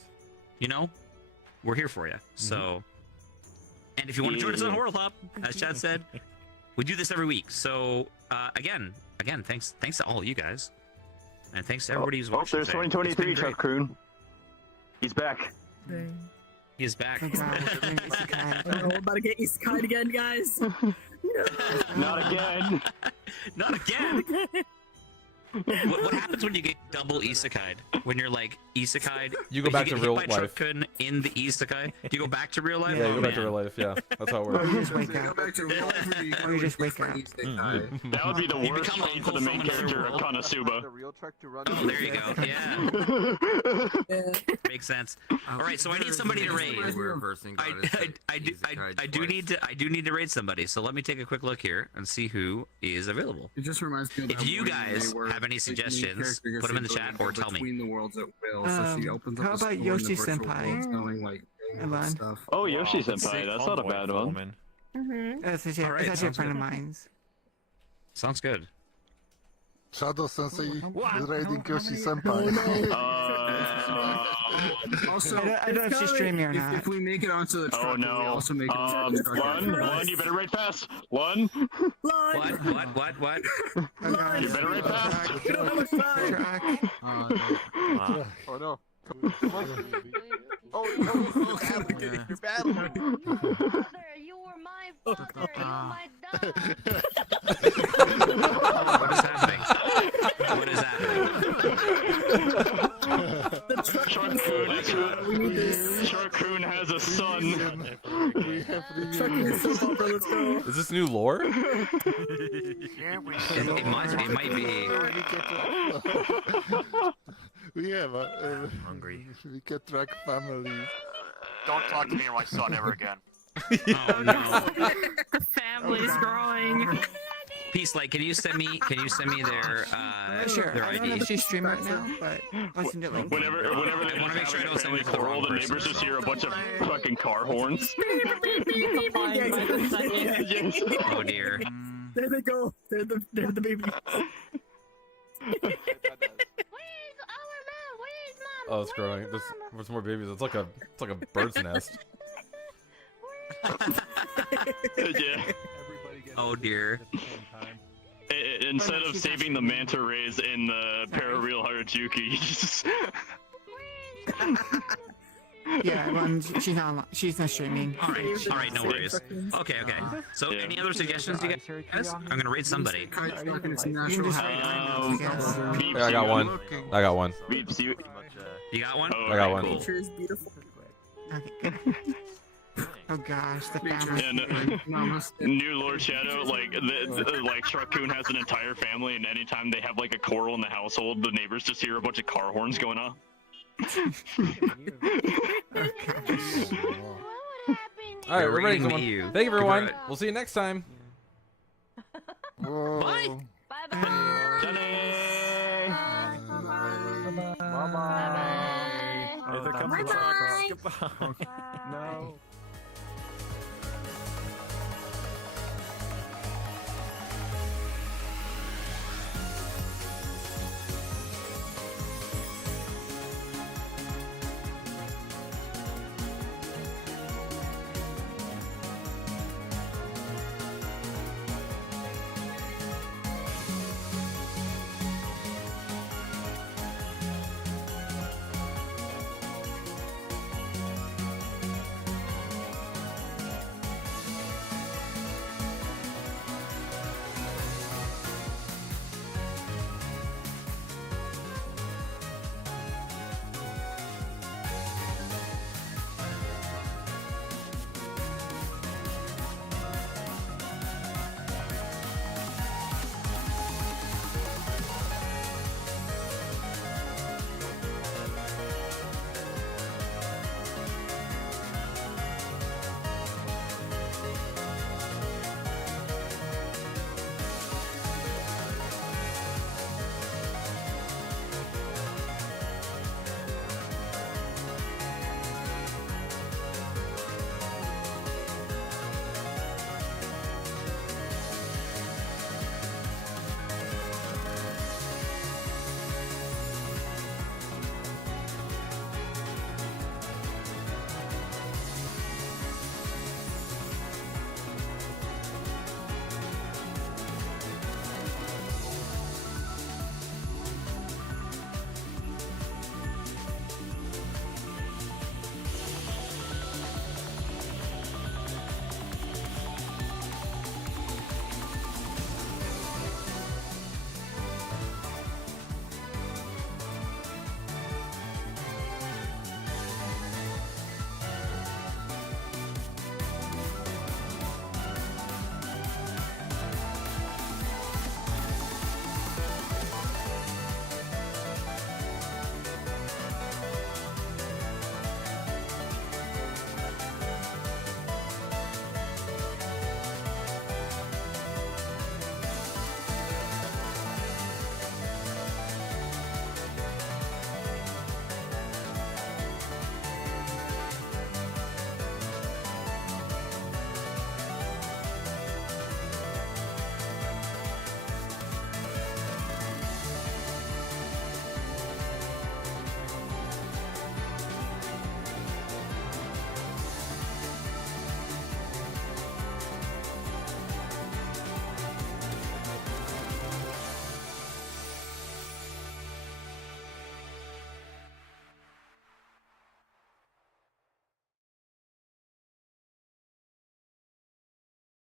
you know, we're here for you. So, and if you want to join us on World Hop, as Chad said, we do this every week. So, again, thanks to all of you guys, and thanks to everybody who's watching. There's 2023 Truck-kun. He's back. He is back. Oh, we're about to get isekai again, guys. Not again. Not again. What happens when you get double isekai? When you're like isekai, You go back to real life. Truck-kun in the isekai. Do you go back to real life? Yeah, you Oh, go back to man. real life. Yeah, that's how it works. Or you just wake up. Or you just wake up. That would be the You worst become fate for the uncle main from another character of world. Konosuba. Oh, there you go. Yeah. Makes sense. All right, so I need somebody to raid. I do need to raid somebody. So let me take a quick look here and see who is available. It just reminds me of If that you one guys where, have any like, the main suggestions, character put them in the gets chat to or go tell me. between the worlds at will, so she opens up How a store about in the Yoshi virtual Senpai? world selling, like, Elan. stuff. Oh, Yoshi Senpai, that's not a bad one. That's actually All right, a sounds friend of good. mine's. Sounds good. Shadow Sensei is raiding Yoshi Senpai. Also, I don't know if she's streaming or not. If we make it onto the truck, Oh we no. also make it onto the truck. Lun, you better raid fast. Lun. What? You better raid fast. Oh no. Oh no, you're battling. Father, you were my father. You're my dad. What is happening? What is happening? Truck-kun has a son. Is this new lore? It might be. We have a hungry. We can track families. Don't talk to me or my son ever again. Oh no. The family's growing. Peace, like, can you send me their Sure. their I don't know ID? if she's streaming right now, but I'll send it later. Whenever they I wanna make sure I don't send family it to the quarrel, wrong the neighbors person. just hear a bunch of fucking car horns. Yes. Oh dear. There they go. They're the baby. Oh, it's growing. There's more babies. It's like a bird's nest. Yeah. Oh dear. Instead of saving the manta rays in the Parareal Harajuku, you just... Yeah, well, she's not streaming. All right, no worries. Okay. So, any other suggestions, you guys? I'm gonna raid somebody. Kite's stuck in its natural habitat. Beeps, I got you one. I got one. Beeps, you... You got one? Oh, I got okay, one. cool. Nature is beautiful. Okay. Oh gosh, the family. And new Lord Shadow, like like Truck-kun has an entire family, and anytime they have like a quarrel in the household, the neighbors just hear a bunch of car horns going off. All right, we're ready. Rating Someone. you. Thank you, everyone. Goodbye. We'll see you next time. Bye. Bye bye. Bye bye. There that's comes the the last truck. straw. Goodbye. No.